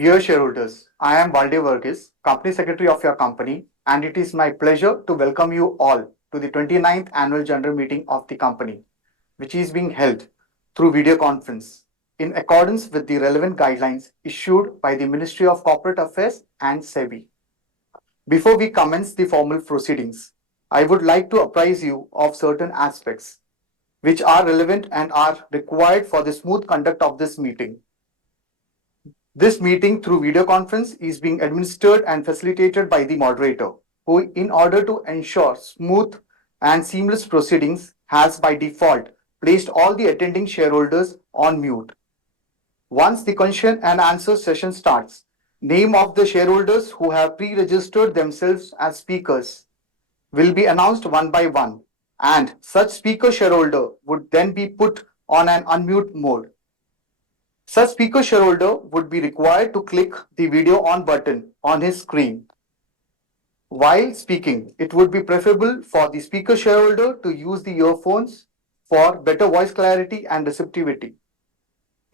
Dear shareholders, I am Balde Verghese, Company Secretary of your company, and it is my pleasure to welcome you all to the 29th Annual General Meeting of the company, which is being held through video conference in accordance with the relevant guidelines issued by the Ministry of Corporate Affairs and SEBI. Before we commence the formal proceedings, I would like to apprise you of certain aspects which are relevant and are required for the smooth conduct of this meeting. This meeting through video conference is being administered and facilitated by the moderator, who, in order to ensure smooth and seamless proceedings, has by default placed all the attending shareholders on mute. Once the question and answer session starts, name of the shareholders who have pre-registered themselves as speakers will be announced one by one, and such speaker shareholder would then be put on an unmute mode. Such speaker shareholder would be required to click the video on button on his screen. While speaking, it would be preferable for the speaker shareholder to use the earphones for better voice clarity and receptivity.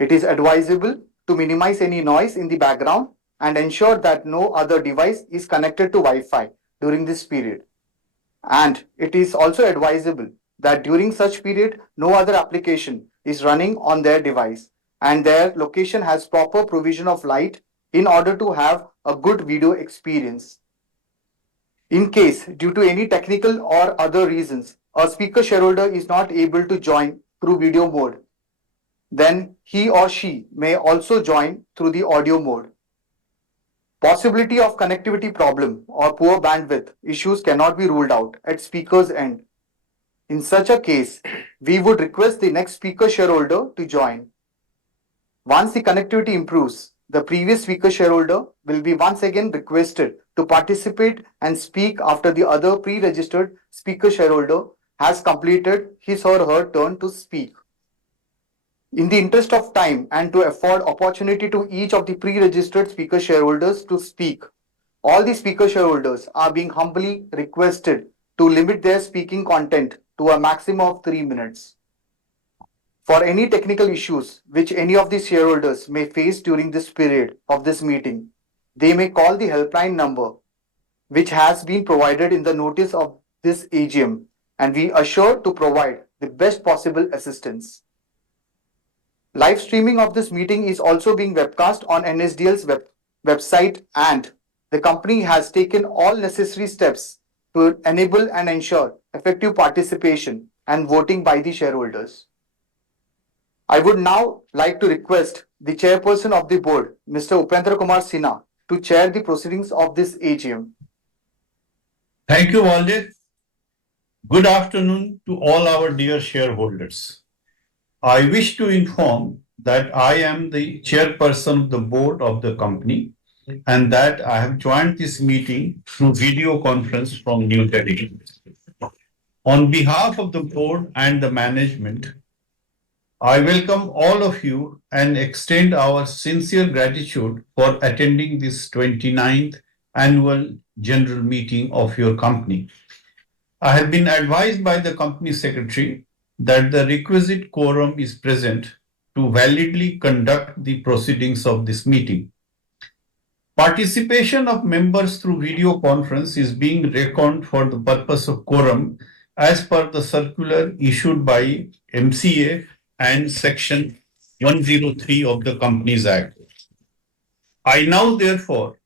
It is advisable to minimize any noise in the background and ensure that no other device is connected to Wi-Fi during this period. And it is also advisable that during such period, no other application is running on their device and their location has proper provision of light in order to have a good video experience. In case, due to any technical or other reasons, a speaker shareholder is not able to join through video mode, then he or she may also join through the audio mode. Possibility of connectivity problem or poor bandwidth issues cannot be ruled out at speaker's end. In such a case, we would request the next speaker shareholder to join. Once the connectivity improves, the previous speaker shareholder will be once again requested to participate and speak after the other pre-registered speaker shareholder has completed his or her turn to speak. In the interest of time and to afford opportunity to each of the pre-registered speaker shareholders to speak, all the speaker shareholders are being humbly requested to limit their speaking content to a maximum of 3 minutes. For any technical issues which any of the shareholders may face during this period of this meeting, they may call the helpline number which has been provided in the notice of this AGM, and we assure to provide the best possible assistance. Live streaming of this meeting is also being webcast on NSDL's website, and the company has taken all necessary steps to enable and ensure effective participation and voting by the shareholders. I would now like to request the chairperson of the board, Mr. Upendra Kumar Sinha, to chair the proceedings of this AGM. Thank you, Walde. Good afternoon to all our dear shareholders. I wish to inform that I am the chairperson of the board of the company and that I have joined this meeting through video conference from New Delhi. On behalf of the board and the management, I welcome all of you and extend our sincere gratitude for attending this 29th annual general meeting of your company. I have been advised by the company secretary that the requisite quorum is present to validly conduct the proceedings of this meeting. Participation of members through video conference is being reckoned for the purpose of quorum as per the circular issued by MCA and Section 103 of the Companies Act. I now therefore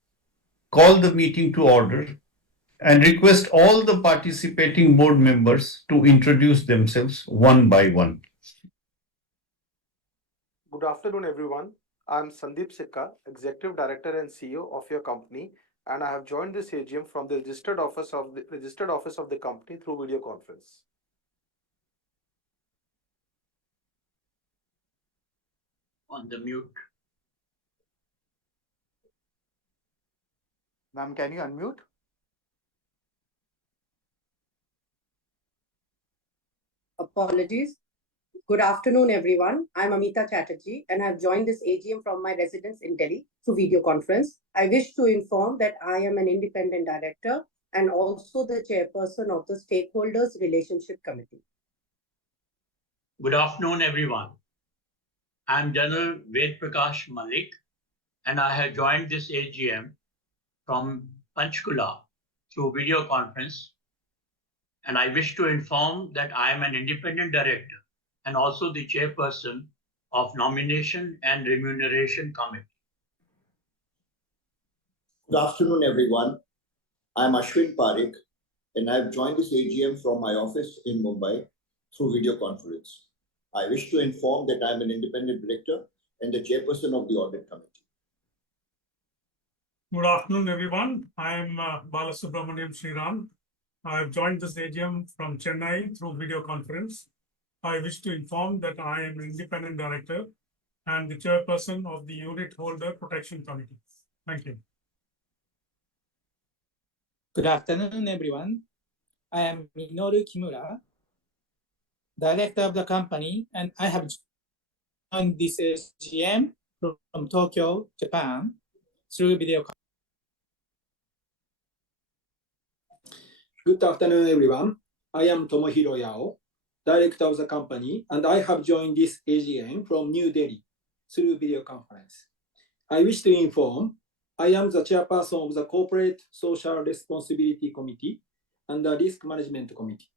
call the meeting to order and request all the participating board members to introduce themselves one by one. Good afternoon, everyone. I'm Sandeep Sikka, Executive Director and CEO of your company, and I have joined this AGM from the registered office of the company through video conference. On the mute. Ma'am, can you unmute? Apologies. Good afternoon, everyone. I'm Amita Chatterjee, and I've joined this AGM from my residence in Delhi through video conference. I wish to inform that I am an independent director and also the chairperson of the Stakeholders Relationship Committee. Good afternoon, everyone. I'm General Ved Prakash Malik, and I have joined this AGM from Panchkula through video conference, and I wish to inform that I am an independent director and also the chairperson of Nomination and Remuneration Committee. Good afternoon, everyone. I'm Ashwin Parekh, and I've joined this AGM from my office in Mumbai through video conference. I wish to inform that I'm an independent director and the chairperson of the audit committee. Good afternoon, everyone. I'm Balasubramaniam Sriram. I've joined this AGM from Chennai through video conference. I wish to inform that I am an independent director and the chairperson of the Unit Holder Protection Committee. Thank you. Good afternoon, everyone. I am Minoru Kimura, director of the company, and I have joined this AGM from Tokyo, Japan, through video. Good afternoon, everyone. I am Tomohiro Yao, director of the company, and I have joined this AGM from New Delhi through video conference. I wish to inform I am the chairperson of the Corporate Social Responsibility Committee and the Risk Management Committee.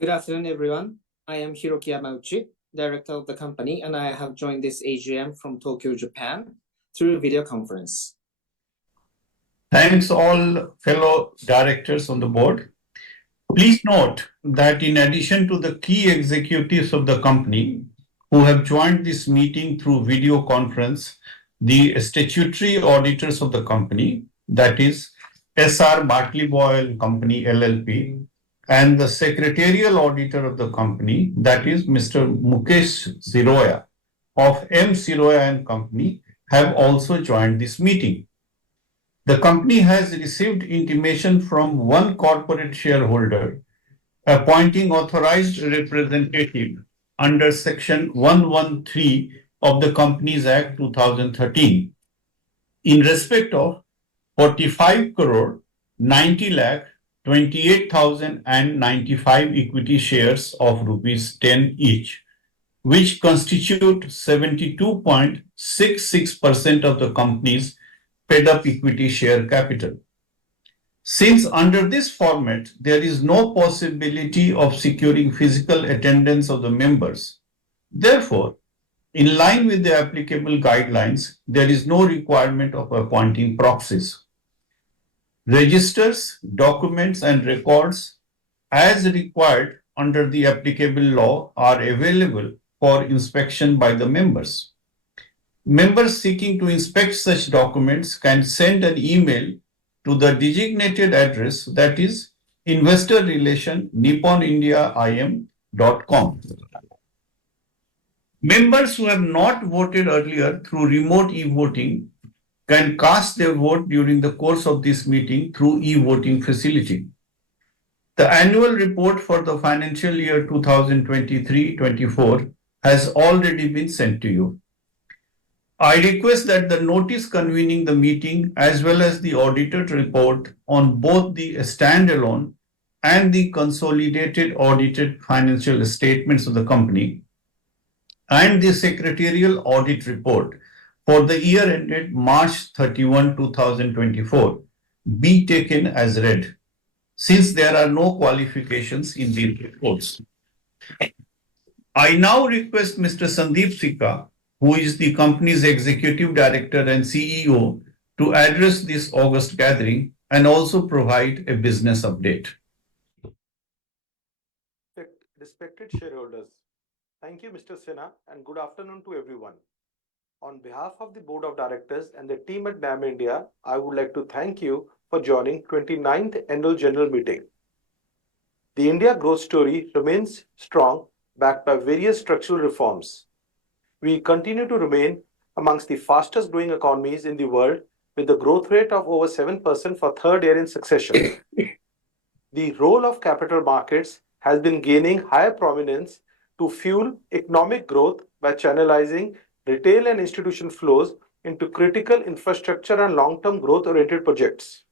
Good afternoon, everyone. I am Hiroki Yamauchi, director of the company, and I have joined this AGM from Tokyo, Japan, through video conference. Thanks all fellow directors on the board. Please note that in addition to the key executives of the company who have joined this meeting through video conference, the statutory auditors of the company, that is S.R. Bartley Boyle Company LLP, and the secretarial auditor of the company, that is Mr. Mukesh Siroya of M. Siroya and Company, have also joined this meeting. The company has received intimation from one corporate shareholder appointing authorized representative under Section 113 of the Companies Act 2013 in respect of 45 crore 90 lakh 28,095 equity shares of rupees 10 each, which constitute 72.66% of the company's paid-up equity share capital. Since under this format, there is no possibility of securing physical attendance of the members, therefore, in line with the applicable guidelines, there is no requirement of appointing proxies. Registers, documents, and records as required under the applicable law are available for inspection by the members. Members seeking to inspect such documents can send an email to the designated address, that is investorrelation@nipponindiaim.com. Members who have not voted earlier through remote e-voting can cast their vote during the course of this meeting through e-voting facility. The annual report for the financial year 2023-24 has already been sent to you. I request that the notice convening the meeting as well as the audited report on both the standalone and the consolidated audited financial statements of the company and the secretarial audit report for the year ended March 31, 2024 be taken as read, since there are no qualifications in these reports. I now request Mr. Sandeep Sikka, who is the company's executive director and CEO, to address this August gathering and also provide a business update. Respected shareholders, thank you, Mr. Sinha, and good afternoon to everyone. On behalf of the Board of Directors and the team at NAM India, I would like to thank you for joining 29th Annual General Meeting. The India growth story remains strong, backed by various structural reforms. We continue to remain amongst the fastest growing economies in the world with a growth rate of over 7% for third year in succession. The role of capital markets has been gaining higher prominence to fuel economic growth by channelizing retail and institutional flows into critical infrastructure and long-term growth-oriented projects.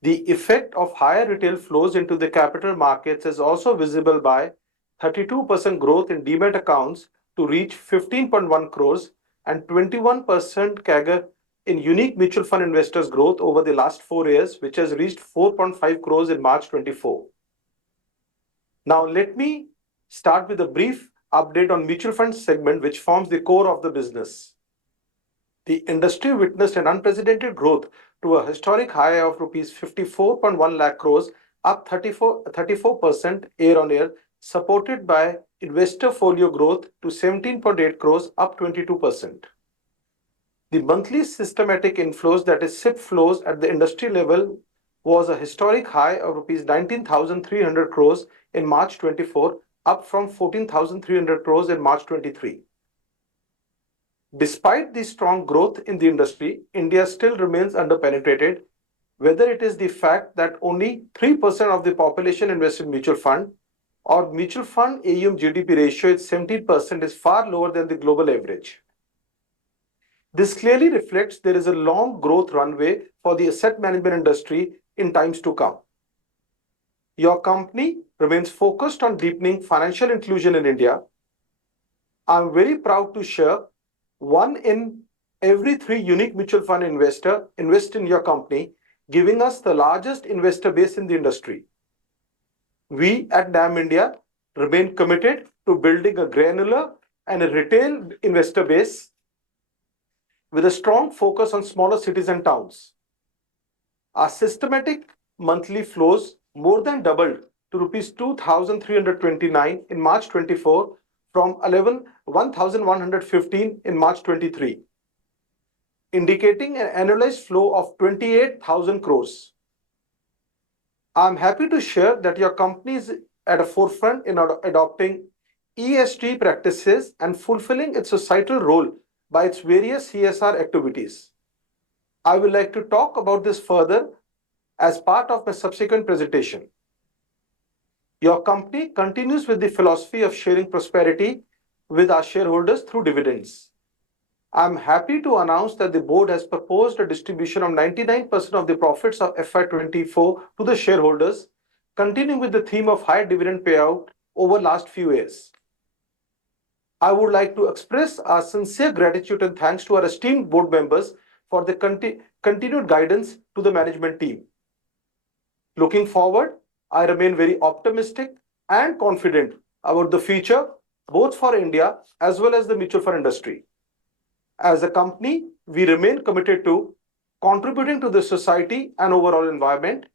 The effect of higher retail flows into the capital markets is also visible by 32% growth in demat accounts to reach 15.1 crores and 21% CAGR in unique mutual fund investors growth over the last 4 years, which has reached 4.5 crores in March 24. Now, let me start with a brief update on mutual fund segment, which forms the core of the business. The industry witnessed an unprecedented growth to a historic high of rupees 54.1 lakh crores, up 34% year on year, supported by investor folio growth to 17.8 crores, up 22%. The monthly systematic inflows, that is SIP flows at the industry level, was a historic high of rupees 19,300 crores in March 24, up from 14,300 crores in March 23. Despite the strong growth in the industry, India still remains underpenetrated, whether it is the fact that only 3% of the population invests in mutual fund or mutual fund AUM GDP ratio is 17% is far lower than the global average. This clearly reflects there is a long growth runway for the asset management industry in times to come. Your company remains focused on deepening financial inclusion in India. I'm very proud to share 1 in every 3 unique mutual fund investor invest in your company, giving us the largest investor base in the industry. We at NAM India remain committed to building a granular and a retail investor base with a strong focus on smaller cities and towns. Our systematic monthly flows more than doubled to rupees 2,329 in March 24 from 1,115 in March 23, indicating an annualized flow of 28,000 crores. I'm happy to share that your company is at a forefront in adopting ESG practices and fulfilling its societal role by its various CSR activities. I would like to talk about this further as part of my subsequent presentation. Your company continues with the philosophy of sharing prosperity with our shareholders through dividends. I'm happy to announce that the board has proposed a distribution of 99% of the profits of FY24 to the shareholders, continuing with the theme of high dividend payout over last few years. I would like to express our sincere gratitude and thanks to our esteemed board members for the continued guidance to the management team. Looking forward, I remain very optimistic and confident about the future, both for India as well as the mutual fund industry. As a company, we remain committed to contributing to the society and overall environment,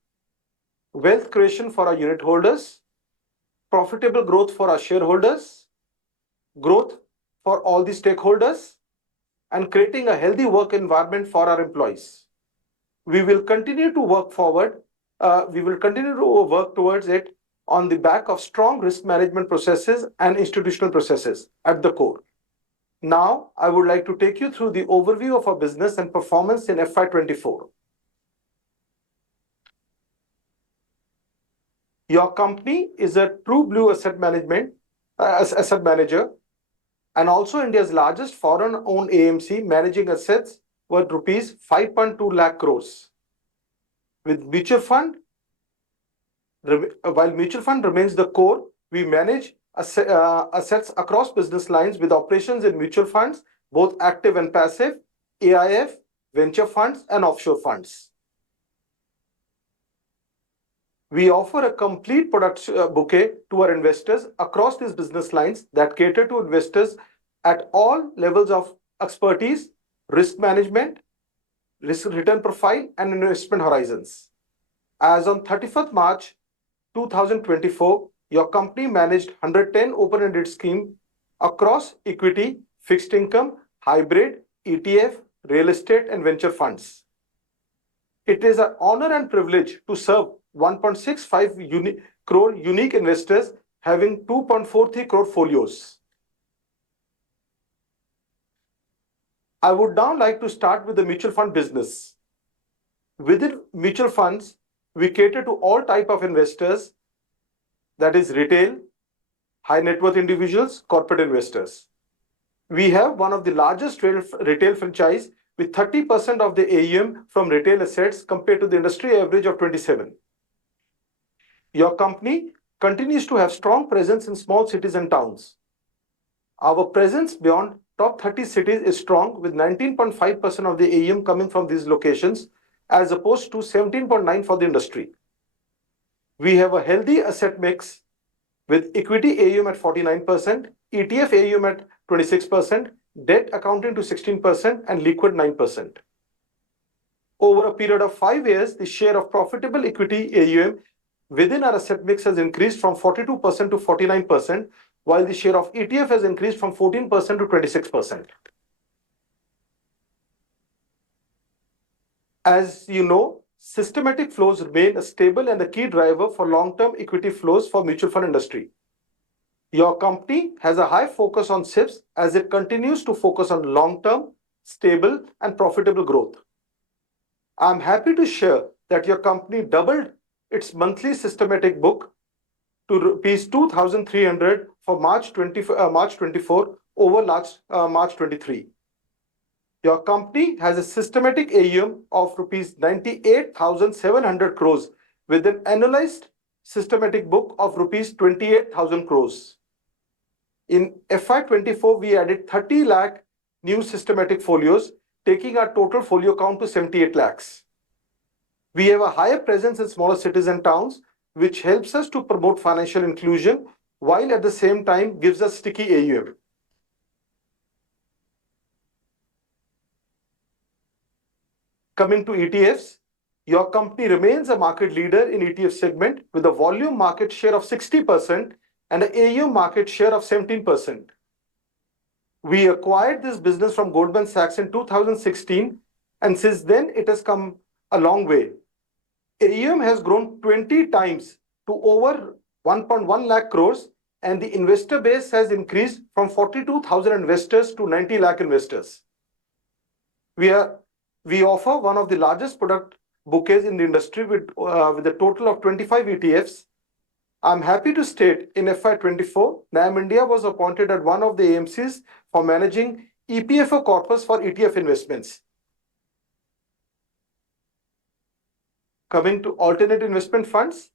wealth creation for our unit holders, profitable growth for our shareholders, growth for all the stakeholders, and creating a healthy work environment for our employees. We will continue to work forward. We will continue to work towards it on the back of strong risk management processes and institutional processes at the core. Now, I would like to take you through the overview of our business and performance in FY24. Your company is a true blue asset manager and also India's largest foreign-owned AMC, managing assets worth rupees 5.2 lakh crores. While mutual fund remains the core, we manage assets across business lines with operations in mutual funds, both active and passive, AIF, venture funds, and offshore funds. We offer a complete product bouquet to our investors across these business lines that cater to investors at all levels of expertise, risk management, risk return profile, and investment horizons. As on 31st March 2024, your company managed 110 open-ended schemes across equity, fixed income, hybrid, ETF, real estate, and venture funds. It is an honor and privilege to serve 1.65 crore unique investors having 2.43 crore folios. I would now like to start with the mutual fund business. Within mutual funds, we cater to all types of investors, that is retail, high net worth individuals, corporate investors. We have one of the largest retail franchise with 30% of the AUM from retail assets compared to the industry average of 27%. Your company continues to have strong presence in small cities and towns. Our presence beyond top 30 cities is strong, with 19.5% of the AUM coming from these locations, as opposed to 17.9% for the industry. We have a healthy asset mix with equity AUM at 49%, ETF AUM at 26%, debt accounting to 16%, and liquid 9%. Over a period of 5 years, the share of profitable equity AUM within our asset mix has increased from 42% to 49%, while the share of ETF has increased from 14% to 26%. As you know, systematic flows remain a stable and a key driver for long-term equity flows for mutual fund industry. Your company has a high focus on SIPs as it continues to focus on long-term, stable, and profitable growth. I'm happy to share that your company doubled its monthly systematic book to rupees 2,300 for March 24 over last March 23. Your company has a systematic AUM of rupees 98,700 crores with an annualized systematic book of rupees 28,000 crores. In FY24, we added 30 lakh new systematic folios, taking our total folio count to 78 lakhs. We have a higher presence in smaller cities and towns, which helps us to promote financial inclusion while at the same time gives us sticky AUM. Coming to ETFs, your company remains a market leader in ETF segment with a volume market share of 60% and an AUM market share of 17%. We acquired this business from Goldman Sachs in 2016, and since then it has come a long way. AUM has grown 20 times to over 1.1 lakh crores, and the investor base has increased from 42,000 investors to 90 lakh investors. We offer one of the largest product bouquets in the industry with a total of 25 ETFs. I'm happy to state in FY24, NAM India was appointed as one of the AMCs for managing EPFO corpus for ETF investments. Coming to alternate investment funds,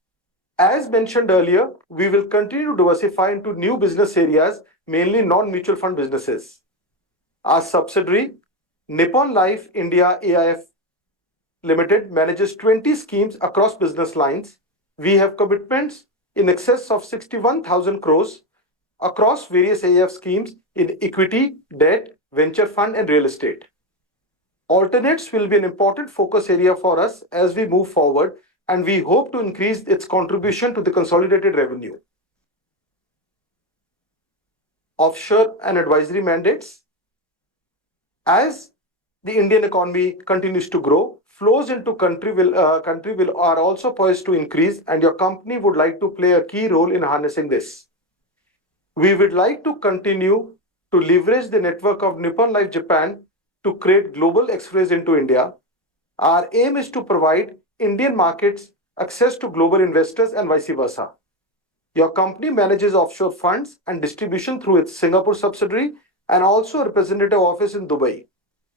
as mentioned earlier, we will continue to diversify into new business areas, mainly non-mutual fund businesses. Our subsidiary, Nippon Life India AIF Limited, manages 20 schemes across business lines. We have commitments in excess of 61,000 crores across various AIF schemes in equity, debt, venture fund, and real estate. Alternates will be an important focus area for us as we move forward, and we hope to increase its contribution to the consolidated revenue. Offshore and advisory mandates. As the Indian economy continues to grow, flows into country are also poised to increase, and your company would like to play a key role in harnessing this. We would like to continue to leverage the network of Nippon Life Japan to create global express into India. Our aim is to provide Indian markets access to global investors and vice versa. Your company manages offshore funds and distribution through its Singapore subsidiary and also a representative office in Dubai.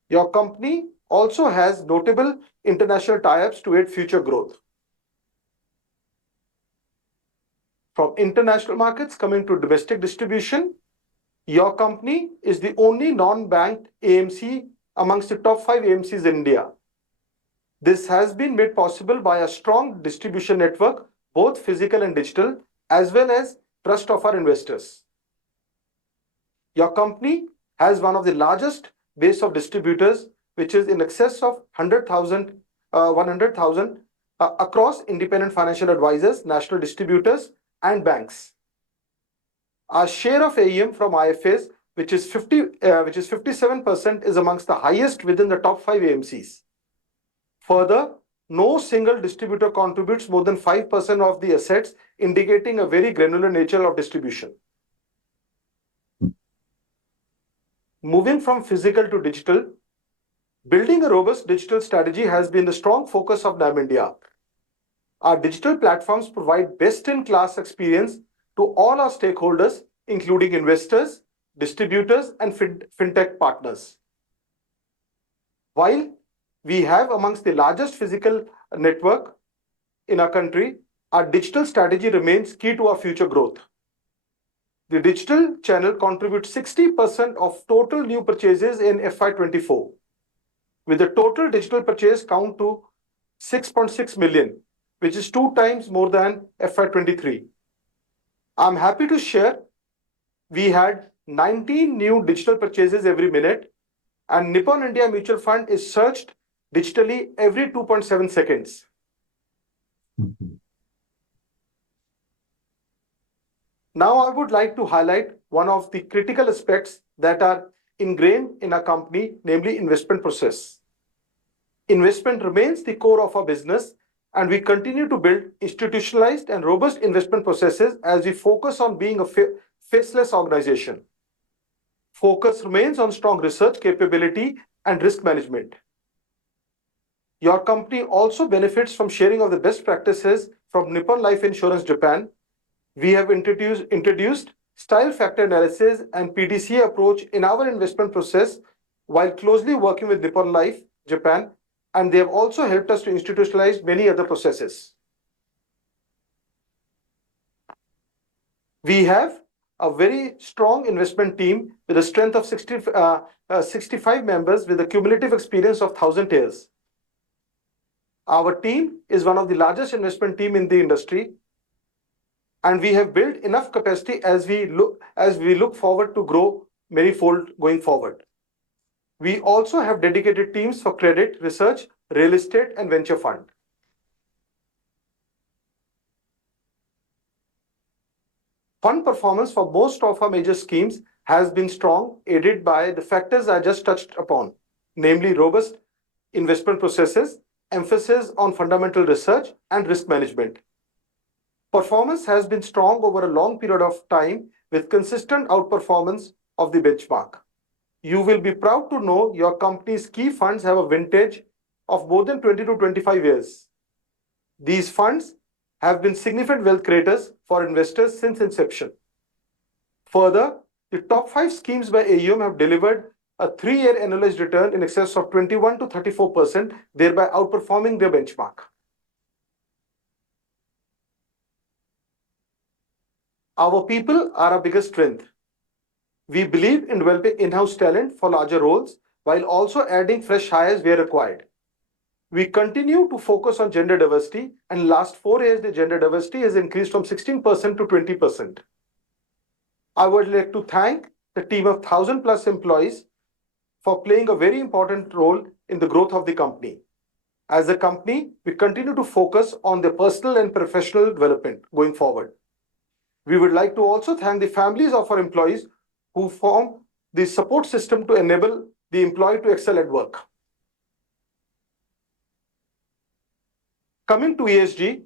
Your company also has notable international tie-ups to aid future growth. From international markets coming to domestic distribution, your company is the only non-banked AMC amongst the top 5 AMCs in India. This has been made possible by a strong distribution network, both physical and digital, as well as trust of our investors. Your company has one of the largest base of distributors, which is in excess of 100,000 across independent financial advisors, national distributors, and banks. Our share of AUM from IFAs, which is 57%, is amongst the highest within the top 5 AMCs. Further, no single distributor contributes more than 5% of the assets, indicating a very granular nature of distribution. Moving from physical to digital, building a robust digital strategy has been the strong focus of NAM India. Our digital platforms provide best-in-class experience to all our stakeholders, including investors, distributors, and fintech partners. While we have amongst the largest physical network in our country, our digital strategy remains key to our future growth. The digital channel contributes 60% of total new purchases in FY24, with the total digital purchase count to 6.6 million, which is 2 times more than FY23. I'm happy to share we had 19 new digital purchases every minute, and Nippon India Mutual Fund is searched digitally every 2.7 seconds. Now, I would like to highlight one of the critical aspects that are ingrained in our company, namely investment process. Investment remains the core of our business, and we continue to build institutionalized and robust investment processes as we focus on being a faceless organization. Focus remains on strong research capability and risk management. Your company also benefits from sharing of the best practices from Nippon Life Insurance Japan. We have introduced style factor analysis and PDCA approach in our investment process while closely working with Nippon Life Japan, and they have also helped us to institutionalize many other processes. We have a very strong investment team with a strength of 65 members with a cumulative experience of 1,000 years. Our team is one of the largest investment team in the industry, and we have built enough capacity as we look forward to grow manyfold going forward. We also have dedicated teams for credit, research, real estate, and venture fund. Fund performance for most of our major schemes has been strong, aided by the factors I just touched upon, namely robust investment processes, emphasis on fundamental research, and risk management. Performance has been strong over a long period of time with consistent outperformance of the benchmark. You will be proud to know your company's key funds have a vintage of more than 20 to 25 years. These funds have been significant wealth creators for investors since inception. Further, the top 5 schemes by AUM have delivered a 3-year annualized return in excess of 21 to 34%, thereby outperforming their benchmark. Our people are our biggest strength. We believe in developing in-house talent for larger roles while also adding fresh hires where required. We continue to focus on gender diversity, and in the last 4 years, the gender diversity has increased from 16% to 20%. I would like to thank the team of 1,000 plus employees for playing a very important role in the growth of the company. As a company, we continue to focus on their personal and professional development going forward. We would like to also thank the families of our employees who form the support system to enable the employee to excel at work. Coming to ESG,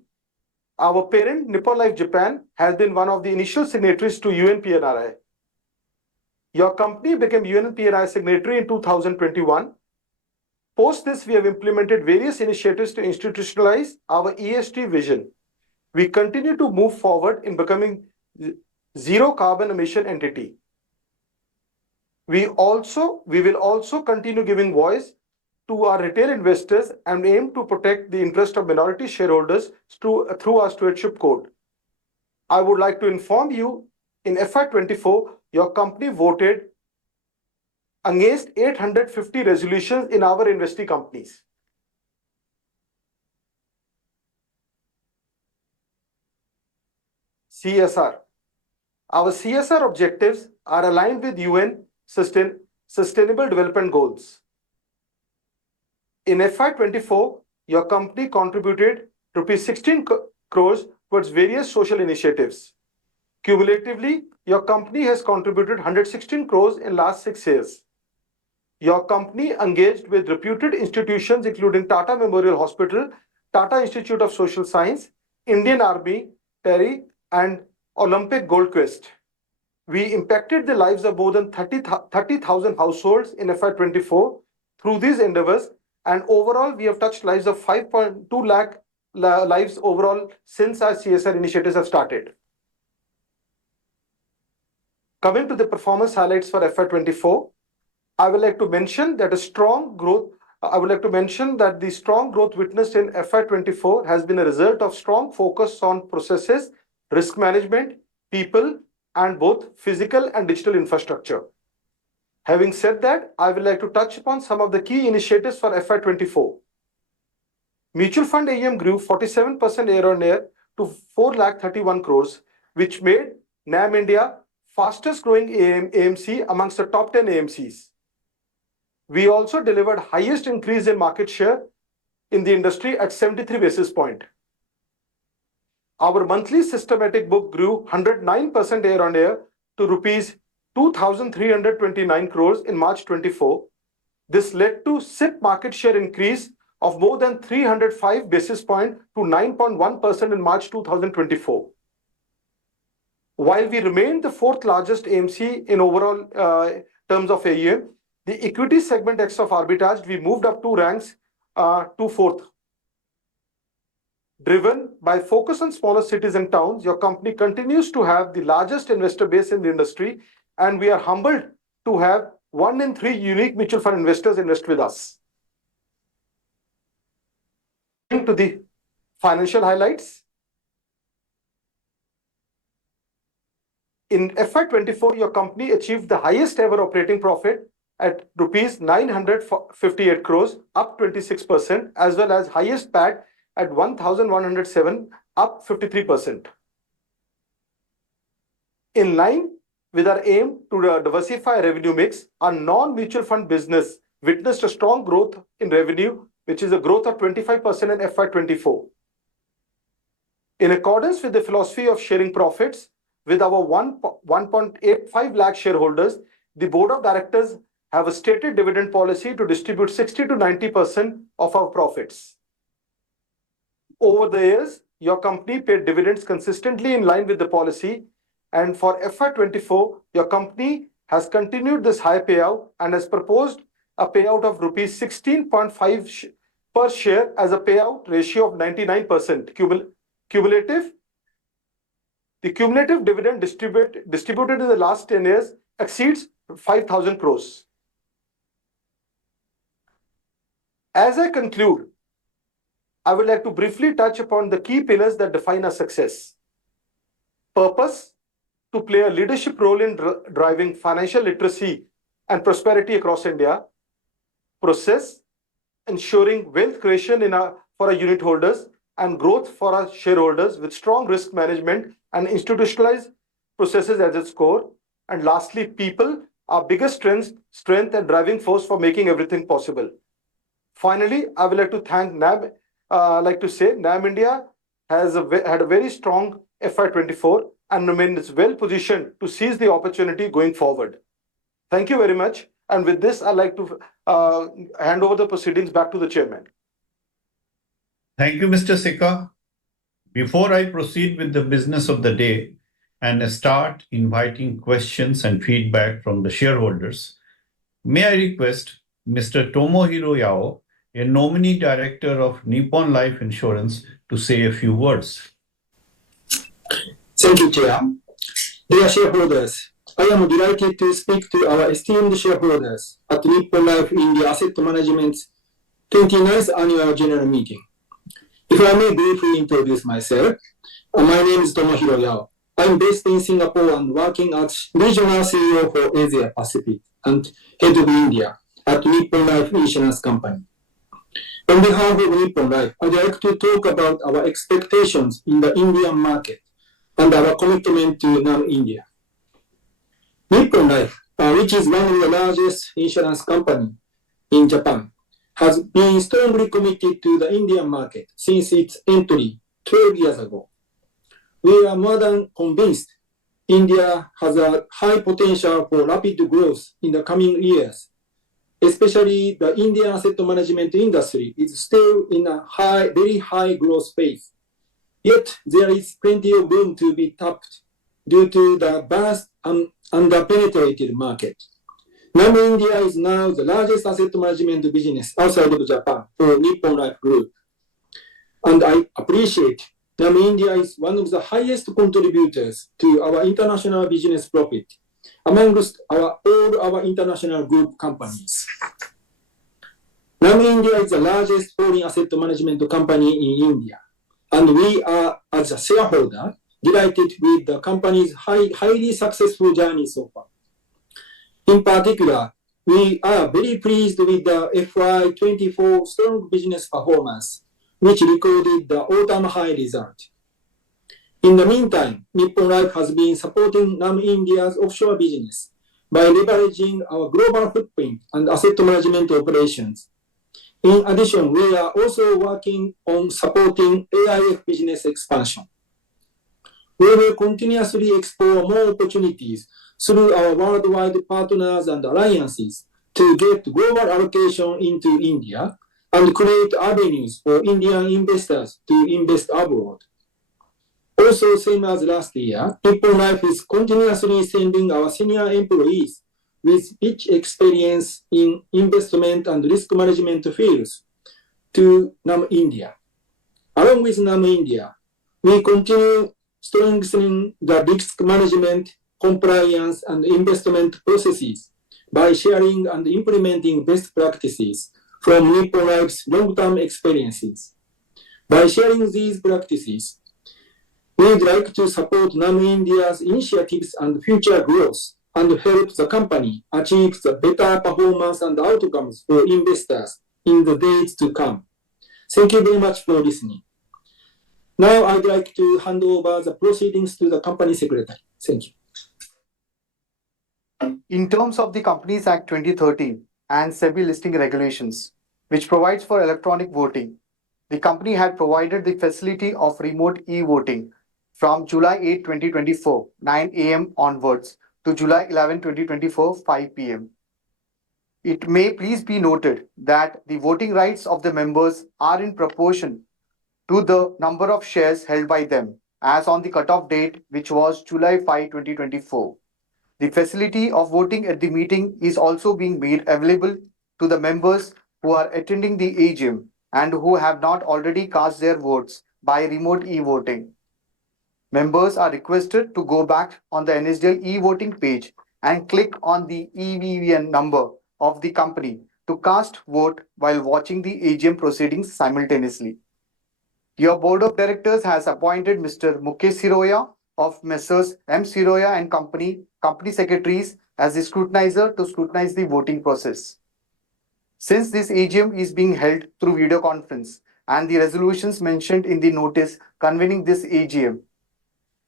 our parent Nippon Life Japan has been one of the initial signatories to UNPNRI. Your company became UNPNRI signatory in 2021. Post this, we have implemented various initiatives to institutionalize our ESG vision. We continue to move forward in becoming zero carbon emission entity. We will also continue giving voice to our retail investors and aim to protect the interest of minority shareholders through our stewardship code. I would like to inform you, in FY24, your company voted against 850 resolutions in our investee companies. CSR. Our CSR objectives are aligned with UN Sustainable Development Goals. In FY24, your company contributed rupees 16 crores towards various social initiatives. Cumulatively, your company has contributed 116 crores in last 6 years. Your company engaged with reputed institutions including Tata Memorial Hospital, Tata Institute of Social Science, Indian Army, TERI, and Olympic Gold Quest. We impacted the lives of more than 30,000 households in FY24 through these endeavors, and overall, we have touched lives of 5.2 lakh lives overall since our CSR initiatives have started. Coming to the performance highlights for FY24, I would like to mention that the strong growth witnessed in FY24 has been a result of strong focus on processes, risk management, people, and both physical and digital infrastructure. Having said that, I would like to touch upon some of the key initiatives for FY24. Mutual fund AUM grew 47% year on year to 4,31 crores, which made NAM India fastest growing AMC amongst the top 10 AMCs. We also delivered highest increase in market share in the industry at 73 basis points. Our monthly systematic book grew 109% year on year to rupees 2,329 crores in March 24. This led to SIP market share increase of more than 305 basis points to 9.1% in March 2024. While we remained the fourth largest AMC in overall terms of AUM, the equity segment X of arbitrage, we moved up 2 ranks to fourth. Driven by focus on smaller cities and towns, your company continues to have the largest investor base in the industry, and we are humbled to have 1 in 3 unique mutual fund investors invest with us. To the financial highlights. In FY24, your company achieved the highest ever operating profit at rupees 958 crores, up 26%, as well as highest PAT at 1,107, up 53%. In line with our aim to diversify revenue mix, our non-mutual fund business witnessed a strong growth in revenue, which is a growth of 25% in FY24. In accordance with the philosophy of sharing profits with our 1.85 lakh shareholders, the Board of Directors have a stated dividend policy to distribute 60 to 90% of our profits. Over the years, your company paid dividends consistently in line with the policy, and for FY24, your company has continued this high payout and has proposed a payout of rupees 16.5 per share as a payout ratio of 99%. Cumulative. The cumulative dividend distributed in the last 10 years exceeds 5,000 crores. As I conclude, I would like to briefly touch upon the key pillars that define our success. Purpose: to play a leadership role in driving financial literacy and prosperity across India. Process: ensuring wealth creation for our unit holders and growth for our shareholders with strong risk management and institutionalized processes at its core. And lastly, people, our biggest strength and driving force for making everything possible. Finally, I would like to thank NAM. NAM India had a very strong FY24 and remains well positioned to seize the opportunity going forward. Thank you very much. And with this, I'd like to hand over the proceedings back to the chairman. Thank you, Mr. Sikka. Before I proceed with the business of the day and start inviting questions and feedback from the shareholders, may I request Mr. Tomohiro Yao, a nominee director of Nippon Life Insurance, to say a few words. Thank you, Chair. Dear shareholders, I am delighted to speak to our esteemed shareholders at Nippon Life India Asset Management's 29th Annual General Meeting. If I may briefly introduce myself, my name is Tomohiro Yao. I'm based in Singapore and working as Regional CEO for Asia Pacific and Head of India at Nippon Life Insurance Company. On behalf of Nippon Life, I'd like to talk about our expectations in the Indian market and our commitment to NAM India. Nippon Life, which is one of the largest insurance companies in Japan, has been strongly committed to the Indian market since its entry 12 years ago. We are more than convinced India has a high potential for rapid growth in the coming years. Especially the Indian asset management industry is still in a very high growth phase. Yet there is plenty of room to be tapped due to the vast and underpenetrated market. NAM India is now the largest asset management business outside of Japan for Nippon Life Group. And I appreciate NAM India is one of the highest contributors to our international business profit amongst all our international group companies. NAM India is the largest foreign asset management company in India, and we are, as a shareholder, delighted with the company's highly successful journey so far. In particular, we are very pleased with the FY24 strong business performance, which recorded the all-time high result. In the meantime, Nippon Life has been supporting NAM India's offshore business by leveraging our global footprint and asset management operations. In addition, we are also working on supporting AIF business expansion. We will continuously explore more opportunities through our worldwide partners and alliances to get global allocation into India and create avenues for Indian investors to invest abroad. Also, same as last year, Nippon Life is continuously sending our senior employees with rich experience in investment and risk management fields to NAM India. Along with NAM India, we continue strengthening the risk management, compliance, and investment processes by sharing and implementing best practices from Nippon Life's long-term experiences. By sharing these practices, we'd like to support NAM India's initiatives and future growth and help the company achieve the better performance and outcomes for investors in the days to come. Thank you very much for listening. Now I'd like to hand over the proceedings to the company secretary. Thank you. In terms of the Companies Act 2013 and SEBI listing regulations, which provides for electronic voting, the company had provided the facility of remote e-voting from July 8, 2024, 9 a.m. onwards to July 11, 2024, 5 p.m. It may please be noted that the voting rights of the members are in proportion to the number of shares held by them as on the cutoff date, which was July 5, 2024. The facility of voting at the meeting is also being made available to the members who are attending the AGM and who have not already cast their votes by remote e-voting. Members are requested to go back on the NSDL e-voting page and click on the EVVN number of the company to cast vote while watching the AGM proceedings simultaneously. Your board of directors has appointed Mr. Mukesh Siroya of Messrs. M. Siroya and Company Secretaries as the scrutinizer to scrutinize the voting process. Since this AGM is being held through video conference and the resolutions mentioned in the notice convening this AGM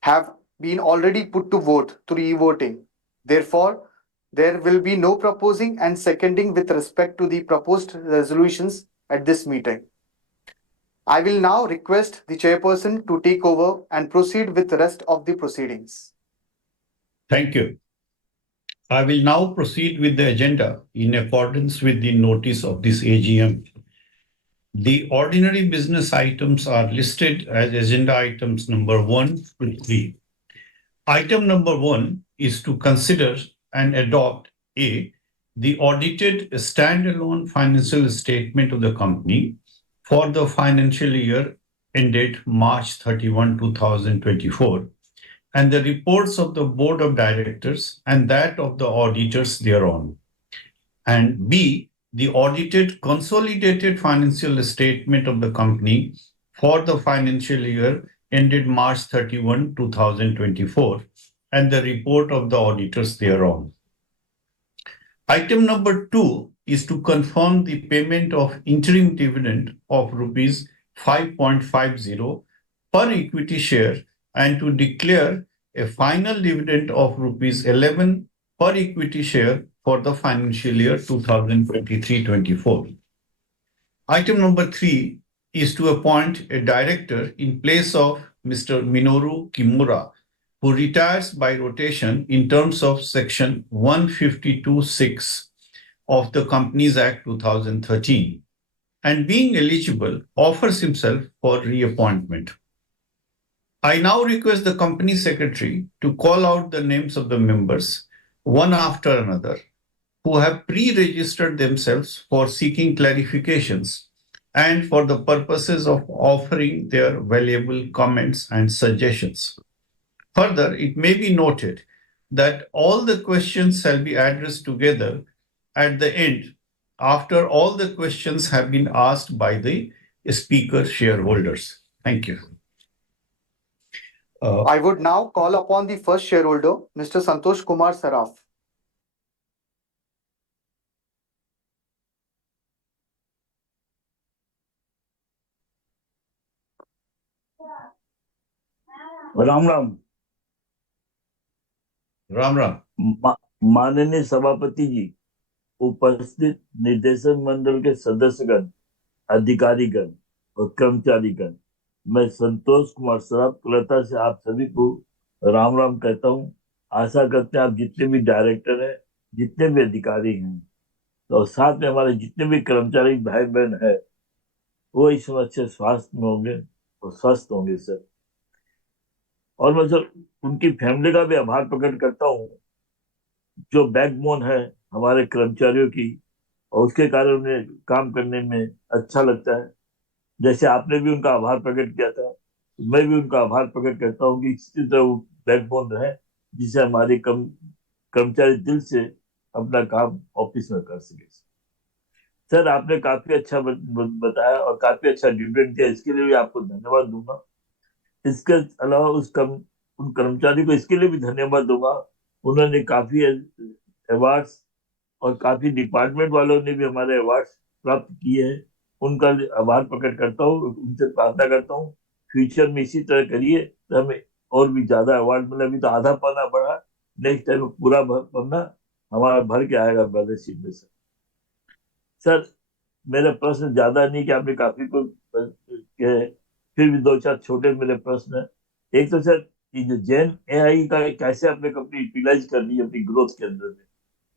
have been already put to vote through e-voting, therefore, there will be no proposing and seconding with respect to the proposed resolutions at this meeting. I will now request the chairperson to take over and proceed with the rest of the proceedings. Thank you. I will now proceed with the agenda in accordance with the notice of this AGM. The ordinary business items are listed as agenda items number 1 to 3. Item number 1 is to consider and adopt A, the audited standalone financial statement of the company for the financial year ended March 31, 2024, and the reports of the Board of Directors and that of the auditors thereon. And B, the audited consolidated financial statement of the company for the financial year ended March 31, 2024, and the report of the auditors thereon. Item number 2 is to confirm the payment of interim dividend of rupees 5.50 per equity share and to declare a final dividend of rupees 11 per equity share for the financial year 2023-24. Item number 3 is to appoint a director in place of Mr. Minoru Kimura, who retires by rotation in terms of Section 152(6) of the Companies Act 2013, and being eligible, offers himself for reappointment. I now request the Company Secretary to call out the names of the members, one after another, who have pre-registered themselves for seeking clarifications and for the purposes of offering their valuable comments and suggestions. Further, it may be noted that all the questions shall be addressed together at the end after all the questions have been asked by the speaker shareholders. Thank you. I would now call upon the first shareholder, Mr. Santosh Kumar Saraf. Ram Ram. Ram Ram. माननीय सभापति जी, उपस्थित निर्देशक मंडल के सदस्यगण, अधिकारीगण और कर्मचारीगण, मैं संतोष कुमार सराफ कोलकाता से आप सभी को राम राम कहता हूँ। आशा करते हैं आप जितने भी डायरेक्टर हैं, जितने भी अधिकारी हैं और साथ में हमारे जितने भी कर्मचारी भाई बहन है, वो इस समय अच्छे स्वास्थ्य में होंगे और स्वस्थ होंगे सर। और मैं सर उनकी फैमिली का भी आभार प्रकट करता हूँ, जो बैकबोन है हमारे कर्मचारियों की, और उसके कारण उन्हें काम करने में अच्छा लगता है। जैसे आपने भी उनका आभार प्रकट किया था, मैं भी उनका आभार प्रकट करता हूँ कि इसी तरह वो बैकबोन रहे, जिससे हमारे कर्मचारी दिल से अपना काम ऑफिस में कर सके। सर आपने काफी अच्छा बताया और काफी अच्छा डिविडेंड दिया, इसके लिए भी आपको धन्यवाद दूंगा। इसके अलावा उन कर्मचारी को इसके लिए भी धन्यवाद दूंगा, उन्होंने काफी अवार्ड्स और काफी डिपार्टमेंट वालों ने भी हमारे अवार्ड्स प्राप्त किए हैं। उनका आभार प्रकट करता हूँ, उनसे प्रार्थना करता हूँ फ्यूचर में इसी तरह करिए तो हमें और भी ज्यादा अवार्ड मिले। अभी तो आधा पन्ना बढ़ा, नेक्स्ट टाइम पूरा पन्ना हमारा भर के आएगा बैलेंस शीट में। सर मेरे प्रश्न ज्यादा नहीं कि आपने काफी कुछ कहे, फिर भी दो चार छोटे मेरे प्रश्न है। एक तो सर ये जो जेन एआई का कैसे आपने कंपनी यूटिलाइज कर ली अपनी ग्रोथ के अंदर में,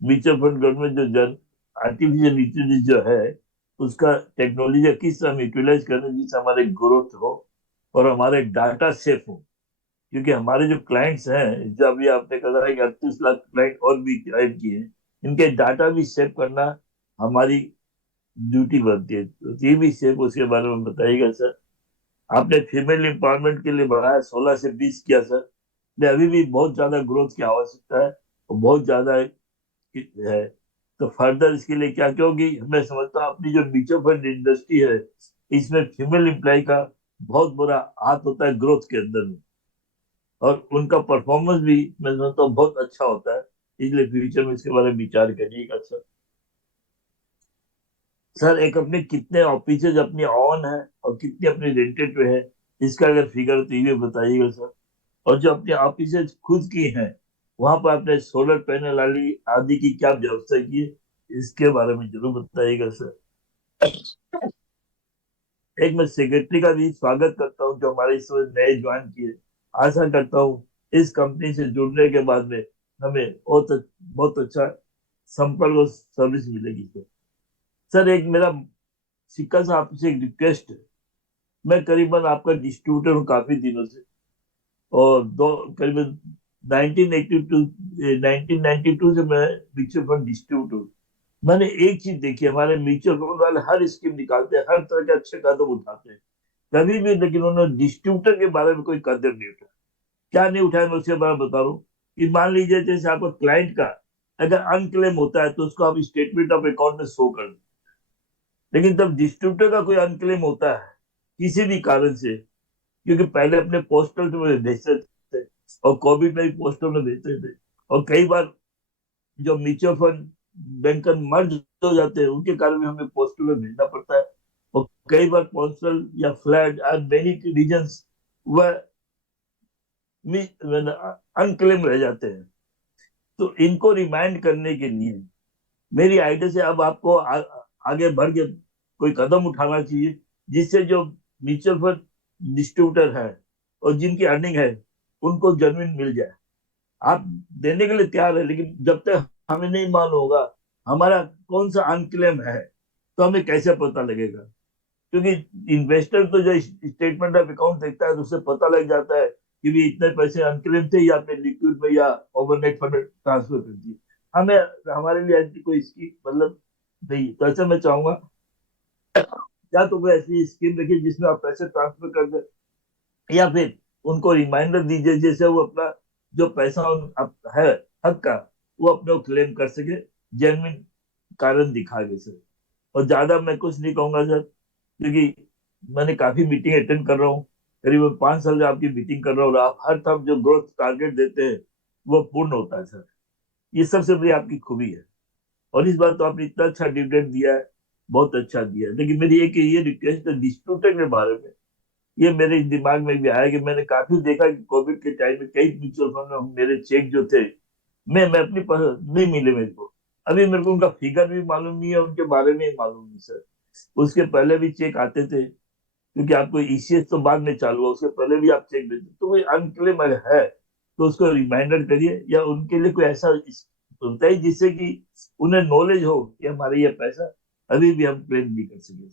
म्यूचुअल फंड गवर्नमेंट जो जन आर्टिफिशियल इंटेलिजेंस जो है उसका टेक्नोलॉजी किस तरह हम यूटिलाइज करें जिससे हमारे ग्रोथ हो और हमारे डाटा सेफ हो। क्योंकि हमारे जो क्लाइंट्स हैं, जो अभी आपने कहा कि 38 लाख क्लाइंट और भी ऐड किए हैं, इनके डाटा भी सेव करना हमारी ड्यूटी बनती है। तो ये भी सेव उसके बारे में बताइएगा सर। आपने फीमेल एम्पावरमेंट के लिए बढ़ाया 16 से 20 किया सर, अभी भी बहुत ज्यादा ग्रोथ की आवश्यकता है और बहुत ज्यादा है। तो फर्दर इसके लिए क्या, क्योंकि मैं समझता हूँ अपनी जो म्यूचुअल फंड इंडस्ट्री है इसमें फीमेल एम्प्लॉय का बहुत बुरा हाथ होता है ग्रोथ के अंदर में, और उनका परफॉर्मेंस भी मैं समझता हूँ बहुत अच्छा होता है। इसलिए फ्यूचर में इसके बारे में विचार करिएगा सर। सर एक अपने कितने ऑफिस अपनी ऑन है और कितने अपने रेंटेड पे है, इसका अगर फिगर तो ये बताइएगा सर। और जो अपने ऑफिस खुद की हैं, वहां पर आपने सोलर पैनल वाली आदि की क्या व्यवस्था की है, इसके बारे में जरूर बताइएगा सर। एक मैं सेक्रेटरी का भी स्वागत करता हूँ जो हमारे इस समय नए ज्वाइन किए। आशा करता हूँ इस कंपनी से जुड़ने के बाद में हमें बहुत अच्छा संपर्क और सर्विस मिलेगी सर। सर एक मेरा सिक्का सा आपसे एक रिक्वेस्ट है, मैं करीबन आपका डिस्ट्रीब्यूटर हूँ काफी दिनों से, और करीबन 1992 से मैं म्यूचुअल फंड डिस्ट्रीब्यूटर हूँ। मैंने एक चीज देखी, हमारे म्यूचुअल फंड वाले हर स्कीम निकालते हैं, हर तरह के अच्छे कदम उठाते हैं, कभी भी लेकिन उन्होंने डिस्ट्रीब्यूटर के बारे में कोई कदम नहीं उठाया। क्या नहीं उठाया मैं उसके बारे में बता रहा हूँ कि मान लीजिए जैसे आपका क्लाइंट का अगर अनक्लेम होता है तो उसको आप स्टेटमेंट ऑफ अकाउंट में शो कर दो, लेकिन जब डिस्ट्रीब्यूटर का कोई अनक्लेम होता है किसी भी कारण से, क्योंकि पहले अपने पोस्टल में भेजते थे और कोविड में भी पोस्टल में भेजते थे, और कई बार जो म्यूचुअल फंड बैंकर मर्ज हो जाते हैं उनके कारण भी हमें पोस्टल में भेजना पड़ता है, और कई बार पोस्टल या फ्लड एंड मेनी रीजंस वह अनक्लेम रह जाते हैं। तो इनको रिमाइंड करने के लिए मेरी आइडिया से अब आपको आगे बढ़ के कोई कदम उठाना चाहिए जिससे जो म्यूचुअल फंड डिस्ट्रीब्यूटर है और जिनकी अर्निंग है उनको जमीन मिल जाए। आप देने के लिए तैयार है, लेकिन जब तक हमें नहीं मालूम होगा हमारा कौन सा अनक्लेम है तो हमें कैसे पता लगेगा। क्योंकि इन्वेस्टर तो जो स्टेटमेंट ऑफ अकाउंट देखता है तो उससे पता लग जाता है कि भी इतने पैसे अनक्लेम थे या आपने लिक्विड में या ओवरनाइट फंड ट्रांसफर कर दिए। हमें हमारे लिए ऐसी कोई स्कीम मतलब नहीं, तो ऐसा मैं चाहूंगा या तो कोई ऐसी स्कीम रखिए जिसमें आप पैसे ट्रांसफर कर दे, या फिर उनको रिमाइंडर दीजिए जैसे वो अपना जो पैसा है हक का वो अपने क्लेम कर सके, जेन्युइन कारण दिखा के सर। और ज्यादा मैं कुछ नहीं कहूंगा सर, क्योंकि मैंने काफी मीटिंग अटेंड कर रहा हूँ करीबन 5 साल से आपकी मीटिंग कर रहा हूँ और आप हर तरफ जो ग्रोथ टारगेट देते हैं वो पूर्ण होता है सर। ये सबसे बड़ी आपकी खूबी है और इस बार तो आपने इतना अच्छा डिविडेंड दिया है, बहुत अच्छा दिया है। लेकिन मेरी एक ये रिक्वेस्ट है डिस्ट्रीब्यूटर के बारे में, ये मेरे दिमाग में भी आया कि मैंने काफी देखा कि कोविड के टाइम में कई म्यूचुअल फंड में मेरे चेक जो थे मैं अपनी नहीं मिले मेरे को। अभी मेरे को उनका फिगर भी मालूम नहीं है, उनके बारे में ही मालूम नहीं सर। उसके पहले भी चेक आते थे, क्योंकि आपको ईसीएस तो बाद में चालू हुआ, उसके पहले भी आप चेक देते, तो कोई अनक्लेम है तो उसको रिमाइंडर करिए, या उनके लिए कोई ऐसा होता है जिससे कि उन्हें नॉलेज हो कि हमारे ये पैसा अभी भी हम क्लेम नहीं कर सके।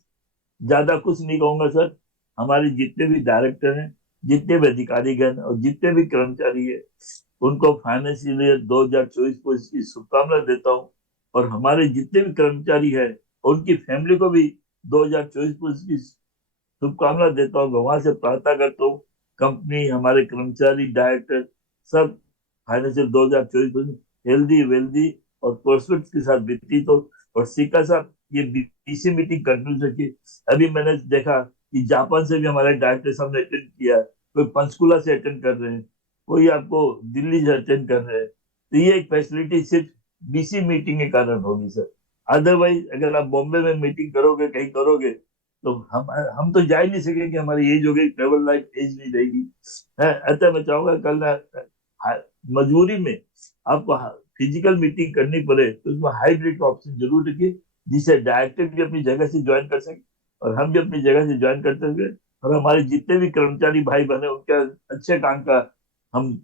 ज्यादा कुछ नहीं कहूंगा सर। हमारे जितने भी डायरेक्टर हैं, जितने भी अधिकारीगण और जितने भी कर्मचारी है, उनको फाइनेंशियल ईयर 2024 को इसकी शुभकामना देता हूँ। और हमारे जितने भी कर्मचारी हैं उनकी फैमिली को भी 2024 को इसकी शुभकामना देता हूँ। भगवान से प्रार्थना करता हूँ कंपनी, हमारे कर्मचारी, डायरेक्टर सब फाइनेंशियल 2024 हेल्दी वेल्दी और प्रोस्पेक्ट के साथ व्यतीत हो। और सीका साहब, ये बीसी मीटिंग कंटिन्यू रखिए। अभी मैंने देखा कि जापान से भी हमारे डायरेक्टर साहब ने अटेंड किया, कोई पंचकुला से अटेंड कर रहे हैं, कोई आपको दिल्ली से अटेंड कर रहे हैं। तो ये एक फैसिलिटी सिर्फ बीसी मीटिंग के कारण होगी सर। अदरवाइज अगर आप बॉम्बे में मीटिंग करोगे, कहीं करोगे, तो हम तो जा ही नहीं सकेंगे, हमारी एज हो गई, ट्रेवल लाइफ एज नहीं रहेगी। अतः मैं चाहूंगा कल मजबूरी में आपको फिजिकल मीटिंग करनी पड़े तो उसमें हाइब्रिड का ऑप्शन जरूर रखिए, जिससे डायरेक्टर भी अपनी जगह से ज्वाइन कर सके और हम भी अपनी जगह से ज्वाइन करते हुए और हमारे जितने भी कर्मचारी भाई बहन है उनके अच्छे काम का हम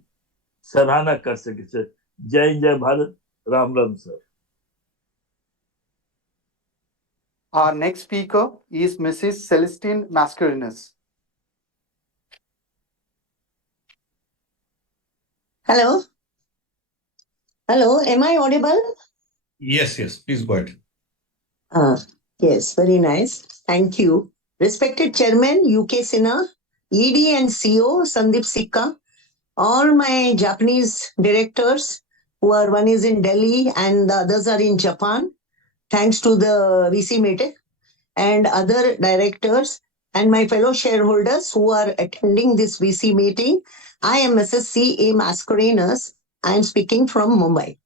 सराहना कर सके सर। जय हिंद, जय Bharat, Ram Ram sir. Our next speaker is Mrs. Celestine Mascarenhas. Hello. Hello, am I audible? Yes, please go ahead. Yes, very nice. Thank you. Respected Chairman, UK Sinha, ED and CEO, Sandeep Sikka, all my Japanese directors, one is in Delhi and the others are in Japan, thanks to the VC meeting, and other directors and my fellow shareholders who are attending this VC meeting. I am Mrs. C.A. Mascarenhas. I am speaking from Mumbai.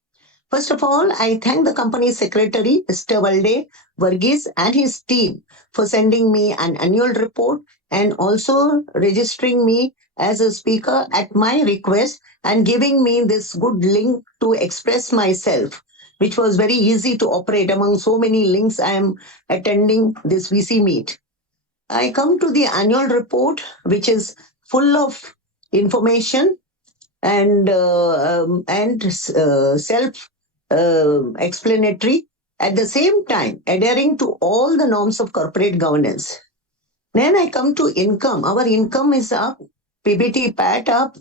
First of all, I thank the company secretary, Mr. Valde Varghese, and his team for sending me an annual report and also registering me as a speaker at my request and giving me this good link to express myself, which was very easy to operate among so many links I am attending this VC meet. I come to the annual report, which is full of information and self explanatory, at the same time adhering to all the norms of corporate governance. Then I come to income. Our income is up, PBT PAT up,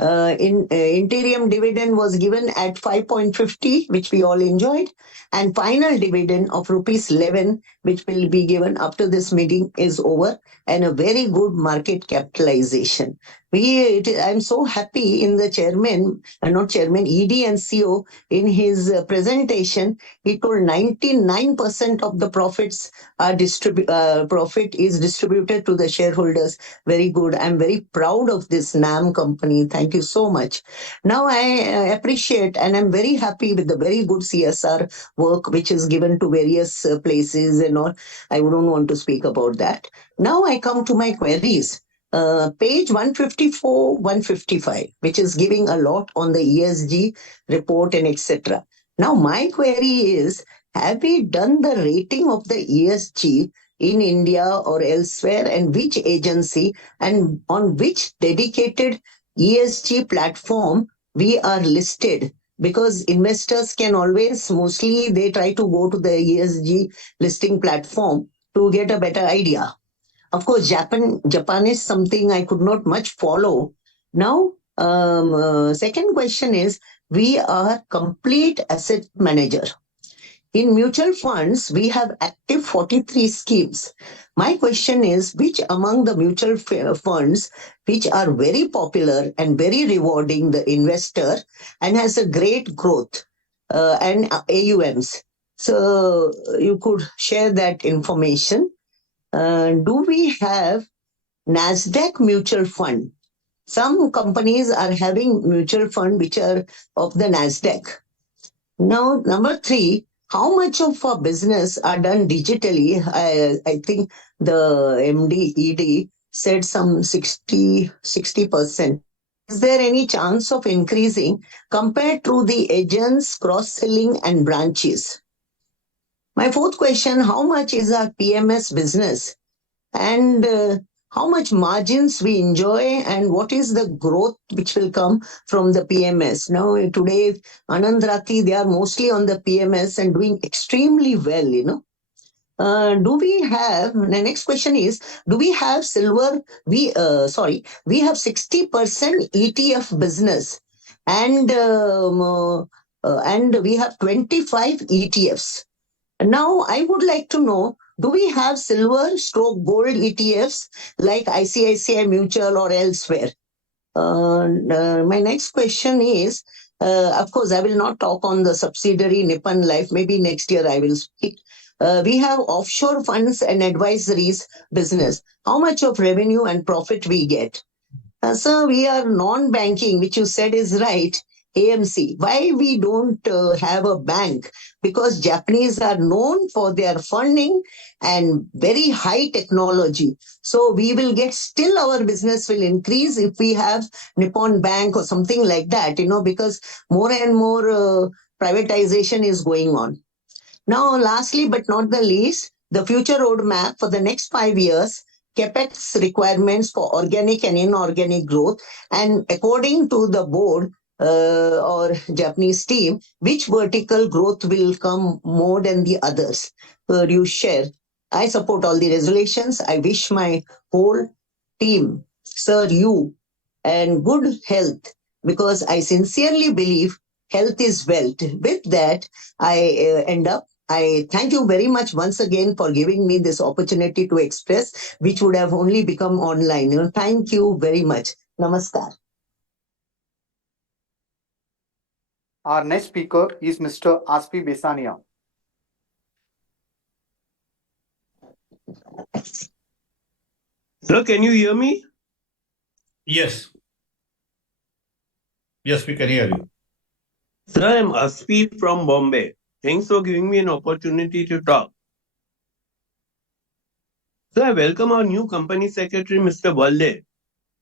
interim dividend was given at 5.50, which we all enjoyed, and final dividend of rupees 11, which will be given after this meeting is over, and a very good market capitalization. I'm so happy in the chairman, not chairman, ED and CEO, in his presentation, he told 99% of the profits are profit is distributed to the shareholders. Very good. I'm very proud of this NAM company. Thank you so much. Now I appreciate and I'm very happy with the very good CSR work which is given to various places and all. I wouldn't want to speak about that. Now I come to my queries. Page 154, 155, which is giving a lot on the ESG report and etc. Now my query is, have we done the rating of the ESG in India or elsewhere, and which agency and on which dedicated ESG platform we are listed? Because investors can always, mostly they try to go to the ESG listing platform to get a better idea. Of course, Japan is something I could not much follow. Now, second question is, we are complete asset manager. In mutual funds, we have active 43 schemes. My question is, which among the mutual funds, which are very popular and very rewarding the investor and has a great growth and AUMs? So you could share that information. Do we have NASDAQ mutual fund. Some companies are having mutual fund which are of the NASDAQ. Now, number 3, how much of our business are done digitally? I think the MD, ED said some 60%. Is there any chance of increasing compared to the agents, cross-selling and branches? My 4th question, how much is our PMS business? And how much margins we enjoy and what is the growth which will come from the PMS? Now, today, Anand Rathi, they are mostly on the PMS and doing extremely well, do we have, the next question is, do we have silver? We have 60% ETF business and we have 25 ETFs. Now, I would like to know, do we have silver stroke gold ETFs like ICICI Mutual or elsewhere? My next question is, of course, I will not talk on the subsidiary Nippon Life. Maybe next year I will speak. We have offshore funds and advisories business. How much of revenue and profit we get? Sir, we are non-banking, which you said is right. AMC. Why we don't have a bank? Because Japanese are known for their funding and very high technology. So we will get still our business will increase if we have Nippon Bank or something like that, because more and more privatization is going on. Now, lastly but not the least, the future roadmap for the next 5 years, capex requirements for organic and inorganic growth, and according to the board or Japanese team, which vertical growth will come more than the others? You share. I support all the resolutions. I wish my whole team, sir, you, and good health, because I sincerely believe health is wealth. With that, I end up. I thank you very much once again for giving me this opportunity to express, which would have only become online. Thank you very much. Namaskar. Our next speaker is Mr. Aspi Besania. Sir, can you hear me? Yes. Yes, we can hear you. Sir, I'm Aspi from Bombay. Thanks for giving me an opportunity to talk. Sir, I welcome our new company secretary, Mr. Valde.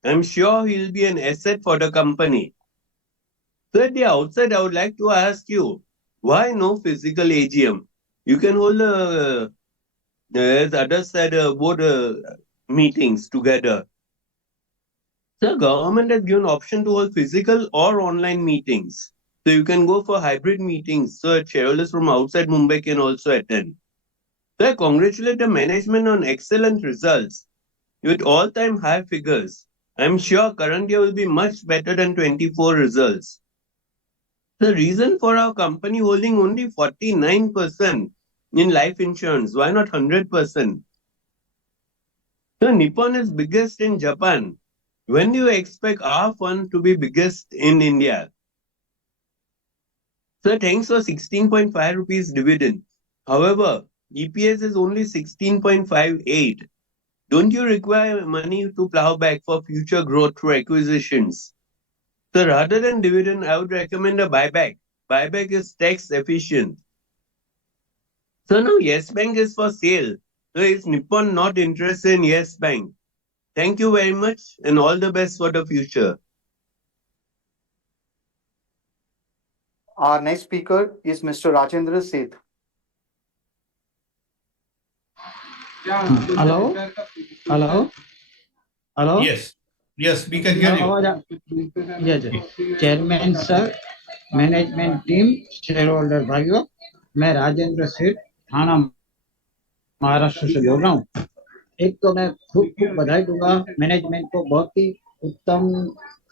I'm sure he'll be an asset for the company. Sir, at the outset, I would like to ask you, why no physical AGM? You can hold, as others said, both meetings together. Sir, government has given option to hold physical or online meetings. So you can go for hybrid meetings so shareholders from outside Mumbai can also attend. So I congratulate the management on excellent results with all-time high figures. I'm sure current year will be much better than 24 results. The reason for our company holding only 49% in life insurance, why not 100%? So Nippon is biggest in Japan. When do you expect our fund to be biggest in India? Sir, thanks for 16.5 rupees dividend. However, EPS is only 16.58. Don't you require money to plow back for future growth through acquisitions? So rather than dividend, I would recommend a buyback. Buyback is tax efficient. So now Yes Bank is for sale. So is Nippon not interested in Yes Bank? Thank you very much and all the best for the future. Our next speaker is Mr. Rajendra Seth. Hello? Hello? Hello? Yes. Yes, we can hear you. Yes, chairman sir, management team, share holder भाइयों, मैं राजेंद्र सेठ थाना महाराष्ट्र से बोल रहा हूँ। एक तो मैं खूब बधाई दूंगा मैनेजमेंट को, बहुत ही उत्तम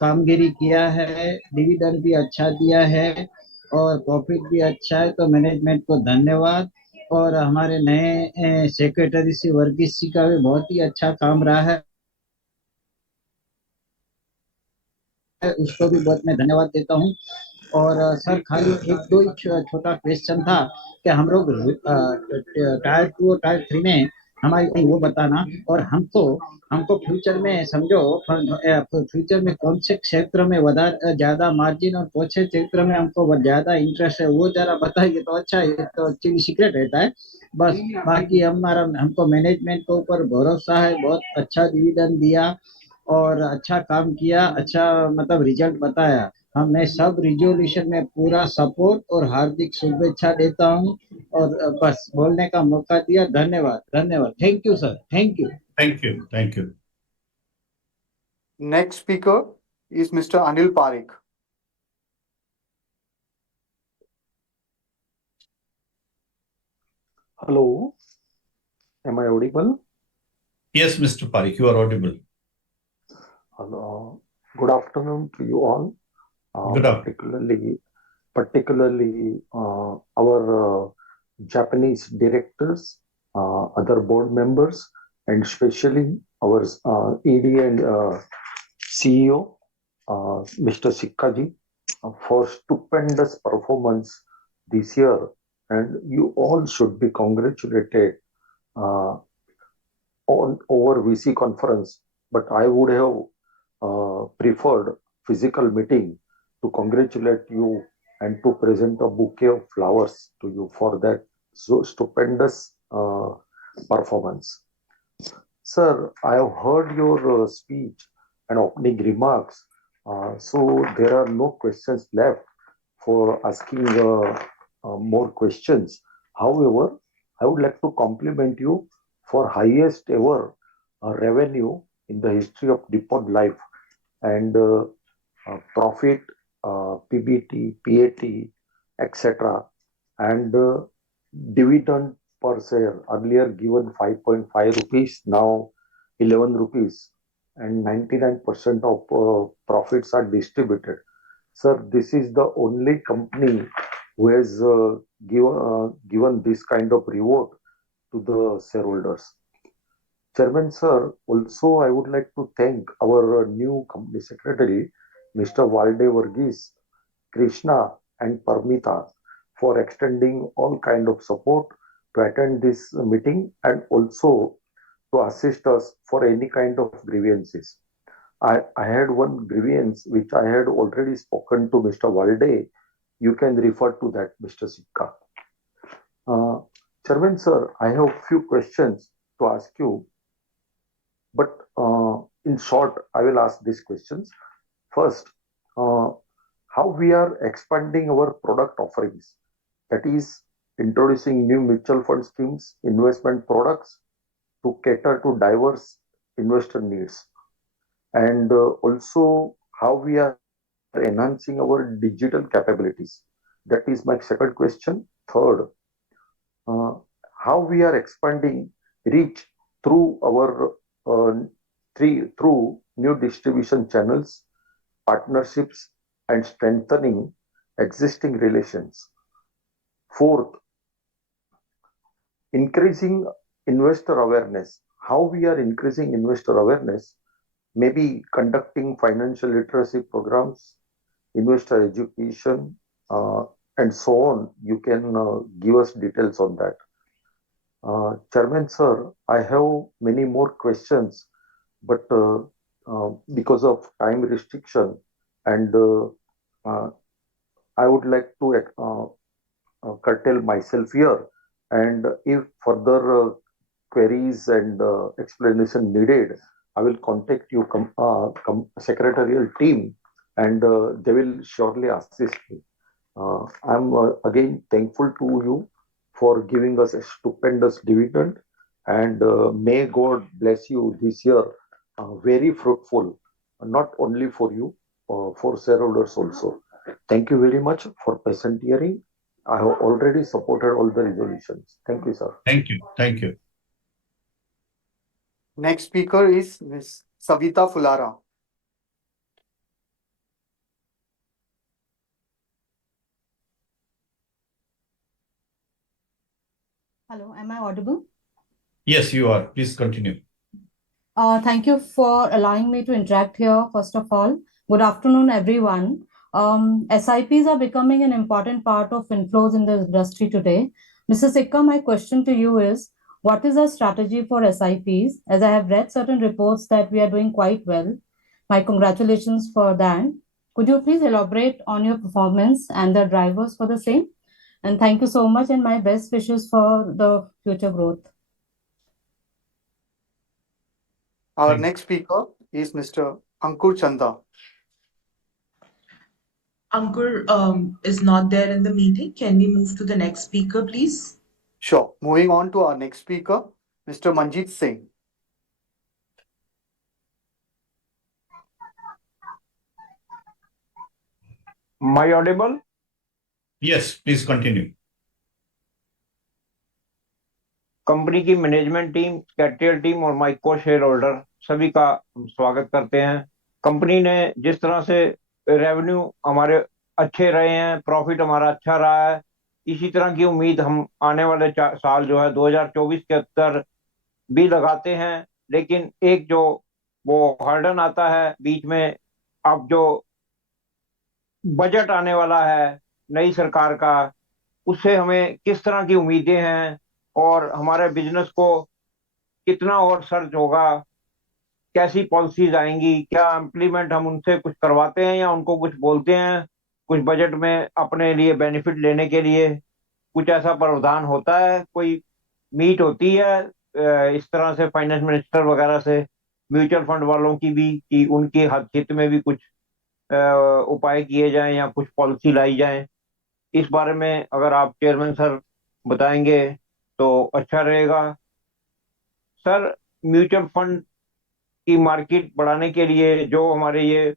कामगिरी किया है, डिविडेंड भी अच्छा दिया है और प्रॉफिट भी अच्छा है, तो मैनेजमेंट को धन्यवाद। और हमारे नए सेक्रेटरी श्री वर्गीस जी का भी बहुत ही अच्छा काम रहा है, उसको भी बहुत मैं धन्यवाद देता हूँ। और सर खाली एक दो ही छोटा क्वेश्चन था कि हम लोग टायर 2 और टायर 3 में हमारी वो बताना, और हमको फ्यूचर में समझो फ्यूचर में कौन से क्षेत्र में ज्यादा मार्जिन और कौन से क्षेत्र में हमको ज्यादा इंटरेस्ट है वो जरा बताइए तो अच्छा है, तो एक्चुअली सीक्रेट रहता है बस। बाकी हमको मैनेजमेंट के ऊपर भरोसा है, बहुत अच्छा डिविडेंड दिया और अच्छा काम किया, अच्छा मतलब रिजल्ट बताया। मैं सब रिजोल्यूशन में पूरा सपोर्ट और हार्दिक शुभेच्छा देता हूँ, और बस बोलने का मौका दिया, धन्यवाद धन्यवाद। Thank you sir, thank you. Thank you. Thank you. Next speaker is Mr. Anil Parekh. Hello, am I audible? Yes, Mr. Parikh, you are audible. Hello. Good afternoon to you all. Good afternoon. Particularly our Japanese directors, other board members, and especially our ED and CEO, Mr. Sikkaji, for stupendous performance this year. And you all should be congratulated on over VC conference. But I would have preferred physical meeting to congratulate you and to present a bouquet of flowers to you for that so stupendous performance. Sir, I have heard your speech and opening remarks, so there are no questions left for asking more questions. However, I would like to compliment you for highest ever revenue in the history of Nippon Life and profit, PBT, PAT, etc. and dividend per share earlier given 5.5 rupees, now 11 rupees, and 99% of profits are distributed. Sir, this is the only company who has given this kind of reward to the shareholders. Chairman sir, also I would like to thank our new company secretary, Mr. Valde Varghese, Krishna and Parmita for extending all kind of support to attend this meeting and also to assist us for any kind of grievances. I had one grievance which I had already spoken to Mr. Valde. You can refer to that, Mr. Sikka. Chairman sir, I have a few questions to ask you, but in short, I will ask these questions. First, how we are expanding our product offerings, that is introducing new mutual fund schemes, investment products to cater to diverse investor needs, and also how we are enhancing our digital capabilities. That is my second question. Third, how we are expanding reach through our through new distribution channels, partnerships, and strengthening existing relations. Fourth, increasing investor awareness. How we are increasing investor awareness, maybe conducting financial literacy programs, investor education, and so on. You can give us details on that. Chairman sir, I have many more questions, but because of time restriction and I would like to curtail myself here, and if further queries and explanation needed, I will contact you secretarial team and they will surely assist me. I'm again thankful to you for giving us a stupendous dividend, and may God bless you this year, very fruitful, not only for you, for shareholders also. Thank you very much for patient hearing. I have already supported all the resolutions. Thank you, sir. Thank you. Thank you. Next speaker is Ms. Savita Fulara. Hello, am I audible? Yes, you are. Please continue. Thank you for allowing me to interact here, first of all. Good afternoon, everyone. SIPs are becoming an important part of inflows in the industry today. Mr. Sikka, my question to you is, what is our strategy for SIPs? As I have read certain reports that we are doing quite well. My congratulations for that. Could you please elaborate on your performance and the drivers for the same? And thank you so much and my best wishes for the future growth. Our Thank you. next speaker is Mr. Ankur Chanda. Ankur is not there in the meeting. Can we move to the next speaker, please? Sure. Moving on to our next speaker, Mr. Manjeet Singh. Am I audible? Yes, please continue. Company की management team, secretarial team और my को share holder सभी का हम स्वागत करते हैं। Company ने जिस तरह से रेवेन्यू हमारे अच्छे रहे हैं, प्रॉफिट हमारा अच्छा रहा है, इसी तरह की उम्मीद हम आने वाले साल जो है 2024 के अंदर भी लगाते हैं। लेकिन एक जो वो हर्डन आता है बीच में, अब जो बजट आने वाला है नई सरकार का, उससे हमें किस तरह की उम्मीदें हैं और हमारे बिजनेस को कितना और सर्च होगा, कैसी पॉलिसीज आएंगी, क्या इम्प्लीमेंट हम उनसे कुछ करवाते हैं या उनको कुछ बोलते हैं, कुछ बजट में अपने लिए बेनिफिट लेने के लिए कुछ ऐसा प्रावधान होता है, कोई मीट होती है इस तरह से फाइनेंस मिनिस्टर वगैरह से, म्यूचुअल फंड वालों की भी, कि उनके हित में भी कुछ उपाय किए जाएं या कुछ पॉलिसी लाई जाए। इस बारे में अगर आप चेयरमैन सर बताएंगे तो अच्छा रहेगा। सर, म्यूचुअल फंड की मार्केट बढ़ाने के लिए जो हमारे ये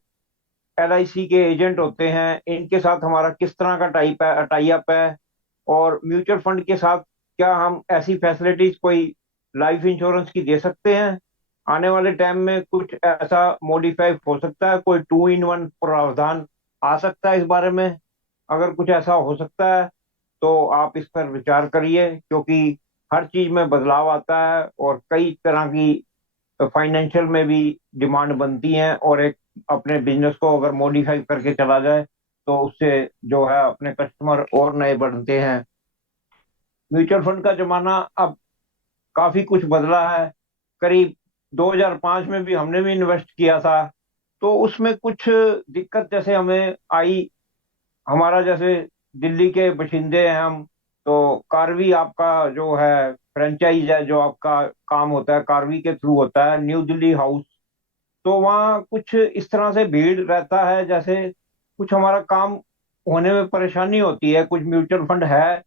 LIC के एजेंट होते हैं, इनके साथ हमारा किस तरह का टाई अप है, और म्यूचुअल फंड के साथ क्या हम ऐसी फैसिलिटीज कोई लाइफ इंश्योरेंस की दे सकते हैं? आने वाले टाइम में कुछ ऐसा मॉडिफाई हो सकता है, कोई 2-in-1 प्रावधान आ सकता है इस बारे में? अगर कुछ ऐसा हो सकता है तो आप इस पर विचार करिए, क्योंकि हर चीज में बदलाव आता है और कई तरह की फाइनेंशियल में भी डिमांड बनती है, और एक अपने बिजनेस को अगर मॉडिफाई करके चला जाए तो उससे जो है अपने कस्टमर और नए बढ़ते हैं। म्यूचुअल फंड का जमाना अब काफी कुछ बदला है। करीब 2005 में भी हमने भी इन्वेस्ट किया था, तो उसमें कुछ दिक्कत जैसे हमें आई, हमारा जैसे दिल्ली के बशिंदे हैं हम, तो कार्वी आपका जो है फ्रेंचाइज है, जो आपका काम होता है कार्वी के थ्रू होता है, न्यू दिल्ली हाउस, तो वहाँ कुछ इस तरह से भीड़ रहता है, जैसे कुछ हमारा काम होने में परेशानी होती है। कुछ म्यूचुअल फंड है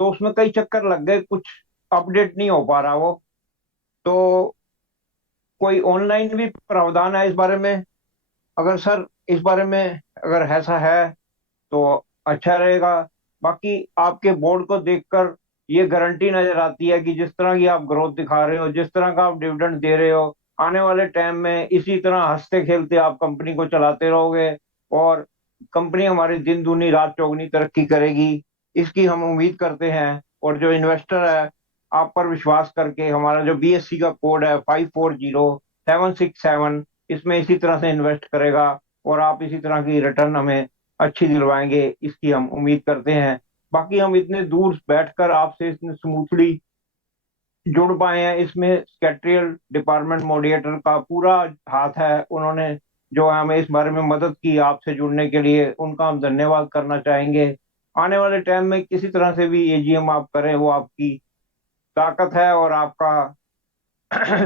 तो उसमें कई चक्कर लग गए, कुछ अपडेट नहीं हो पा रहा वो, तो कोई ऑनलाइन भी प्रावधान है इस बारे में? अगर सर इस बारे में अगर ऐसा है तो अच्छा रहेगा। बाकी आपके बोर्ड को देखकर ये गारंटी नजर आती है कि जिस तरह की आप ग्रोथ दिखा रहे हो, जिस तरह का आप डिविडेंड दे रहे हो, आने वाले टाइम में इसी तरह हंसते खेलते आप कंपनी को चलाते रहोगे और कंपनी हमारी दिन दूनी रात चौगनी तरक्की करेगी, इसकी हम उम्मीद करते हैं। और जो इन्वेस्टर है, आप पर विश्वास करके हमारा जो BSE का कोड है 540767, इसमें इसी तरह से इन्वेस्ट करेगा और आप इसी तरह की रिटर्न हमें अच्छी दिलवाएंगे, इसकी हम उम्मीद करते हैं। बाकी हम इतने दूर बैठकर आपसे इतने स्मूथली जुड़ पाए हैं, इसमें सेक्रेटरियल डिपार्टमेंट मॉडरेटर का पूरा हाथ है, उन्होंने जो है हमें इस बारे में मदद की आपसे जुड़ने के लिए, उनका हम धन्यवाद करना चाहेंगे। आने वाले टाइम में किसी तरह से भी AGM आप करें, वो आपकी ताकत है और आपका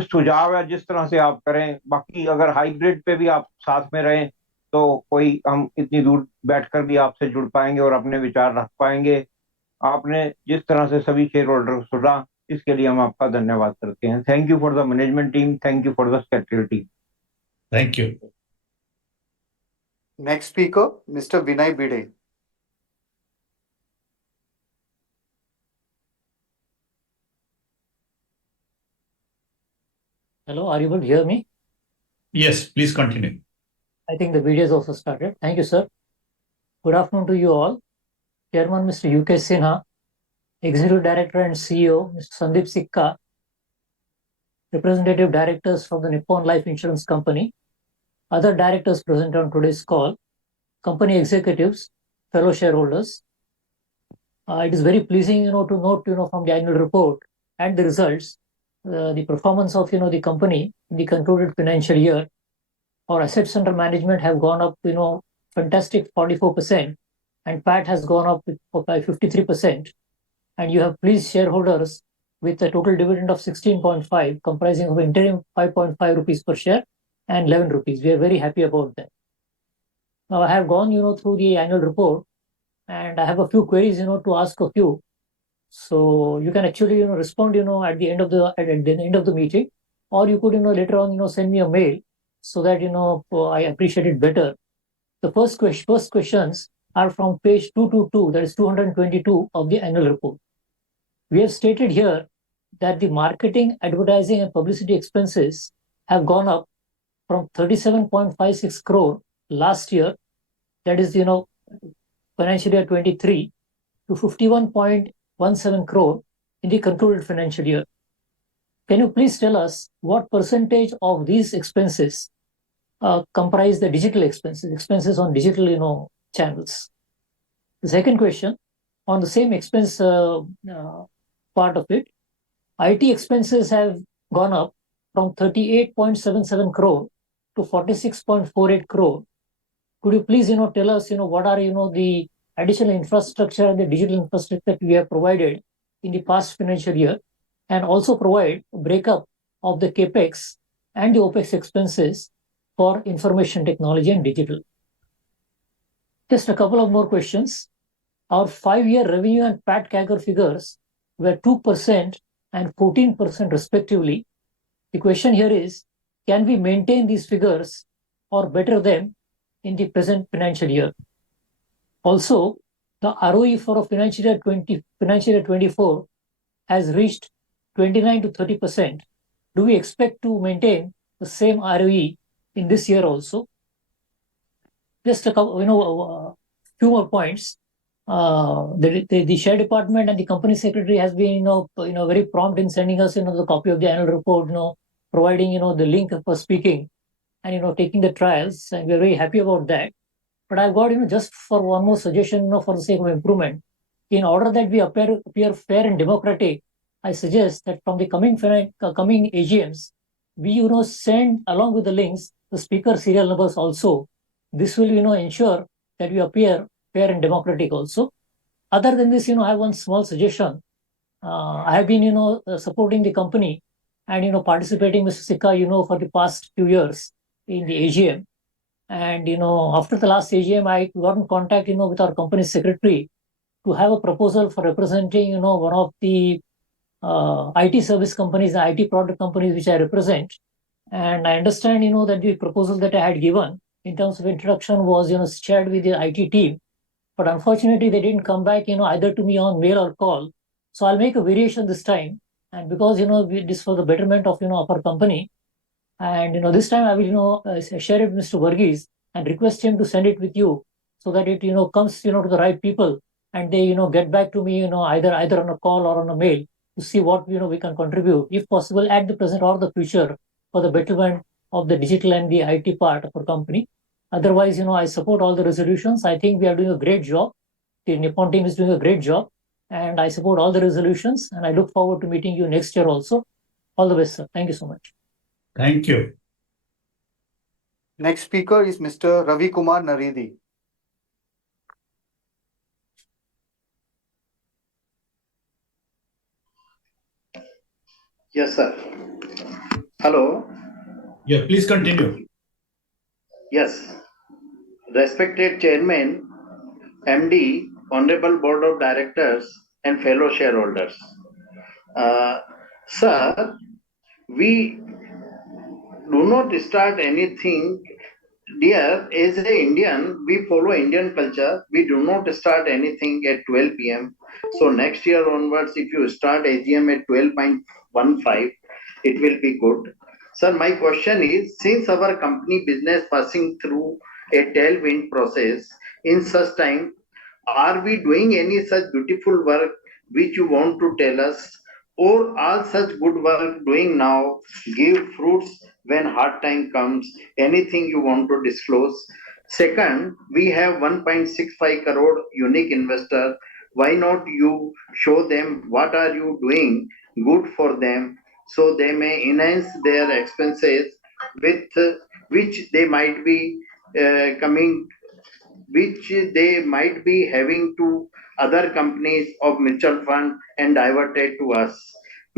सुझाव है, जिस तरह से आप करें। बाकी अगर हाइब्रिड पे भी आप साथ में रहें तो कोई हम इतनी दूर बैठकर भी आपसे जुड़ पाएंगे और अपने विचार रख पाएंगे। आपने जिस तरह से सभी शेयर होल्डर को सुना, इसके लिए हम आपका धन्यवाद करते हैं। Thank you for the management team, thank you for the secretary team. Thank you. Next speaker, Mr. Vinay Bide. Hello, are you able to hear me? Yes, please continue. I think the video is also started. Thank you, sir. Good afternoon to you all. Chairman Mr. UK Sinha, Executive Director and CEO Mr. Sandeep Sikka, representative directors from the Nippon Life Insurance Company, other directors present on today's call, company executives, fellow shareholders. It is very pleasing, to note, from the annual report and the results, the performance of the company in the concluded financial year. Our assets under management have gone up, fantastic 44%, and PAT has gone up by 53%. And you have pleased shareholders with a total dividend of 16.5, comprising of interim 5.5 rupees per share and 11 rupees. We are very happy about that. Now I have gone, through the annual report, and I have a few queries, to ask of you. So you can actually, respond, at the end of the meeting, or you could, later on, send me a mail so that I appreciate it better. The first questions are from page 222, that is 222 of the annual report. We have stated here that the marketing, advertising, and publicity expenses have gone up from 37.56 crore last year, that is, financial year 23, to 51.17 crore in the concluded financial year. Can you please tell us what percentage of these expenses comprise the digital expenses on digital, channels? The second question, on the same expense part of it, IT expenses have gone up from 38.77 crore to 46.48 crore. Could you please, tell us, what are, the additional infrastructure and the digital infrastructure that we have provided in the past financial year, and also provide a breakup of the CAPEX and the OPEX expenses for information technology and digital. Just a couple of more questions. Our 5-year revenue and PAT CAGR figures were 2% and 14% respectively. The question here is, can we maintain these figures or better them in the present financial year? Also, the ROE for financial year 24 has reached 29 to 30%. Do we expect to maintain the same ROE in this year also? Just a couple, few more points. The share department and the company secretary has been, very prompt in sending us, the copy of the annual report, providing, the link for speaking and, taking the trials. And we're very happy about that. But I've got, just for one more suggestion, for the sake of improvement, in order that we appear fair and democratic, I suggest that from the coming AGMs, we, send along with the links, the speaker serial numbers also. This will, ensure that we appear fair and democratic also. Other than this, I have one small suggestion. I have been, supporting the company and, participating, Mr. Sikka, for the past few years in the AGM. And, after the last AGM, I got in contact, with our company secretary to have a proposal for representing, one of the IT service companies, the IT product companies which I represent. And I understand, that the proposal that I had given in terms of introduction was, shared with the IT team. But unfortunately, they didn't come back, either to me on mail or call. So I'll make a variation this time. And because, this for the betterment of, of our company. And, this time I will, share it with Mr. Varghese and request him to send it with you so that it, comes, to the right people and they, get back to me, either on a call or on a mail to see what, we can contribute, if possible, at the present or the future for the betterment of the digital and the IT part of our company. Otherwise, I support all the resolutions. I think we are doing a great job. The Nippon team is doing a great job. And I support all the resolutions. And I look forward to meeting you next year also. All the best, sir. Thank you so much. Thank you. Next speaker is Mr. Ravi Kumar Naredi. Yes, sir. Hello. Yeah, please continue. Yes. Respected Chairman, MD, Honorable Board of Directors, and fellow shareholders. Sir, we do not start anything. Dear, as an Indian, we follow Indian culture. We do not start anything at 12 p.m. So next year onwards, if you start AGM at 12:15, it will be good. Sir, my question is, since our company business passing through a tailwind process, in such time, are we doing any such beautiful work which you want to tell us? Or all such good work doing now give fruits when hard time comes? Anything you want to disclose? Second, we have 1.65 crore unique investor. Why not you show them what are you doing good for them, so they may enhance their expenses with which they might be coming, which they might be having to other companies of mutual fund and diverted to us.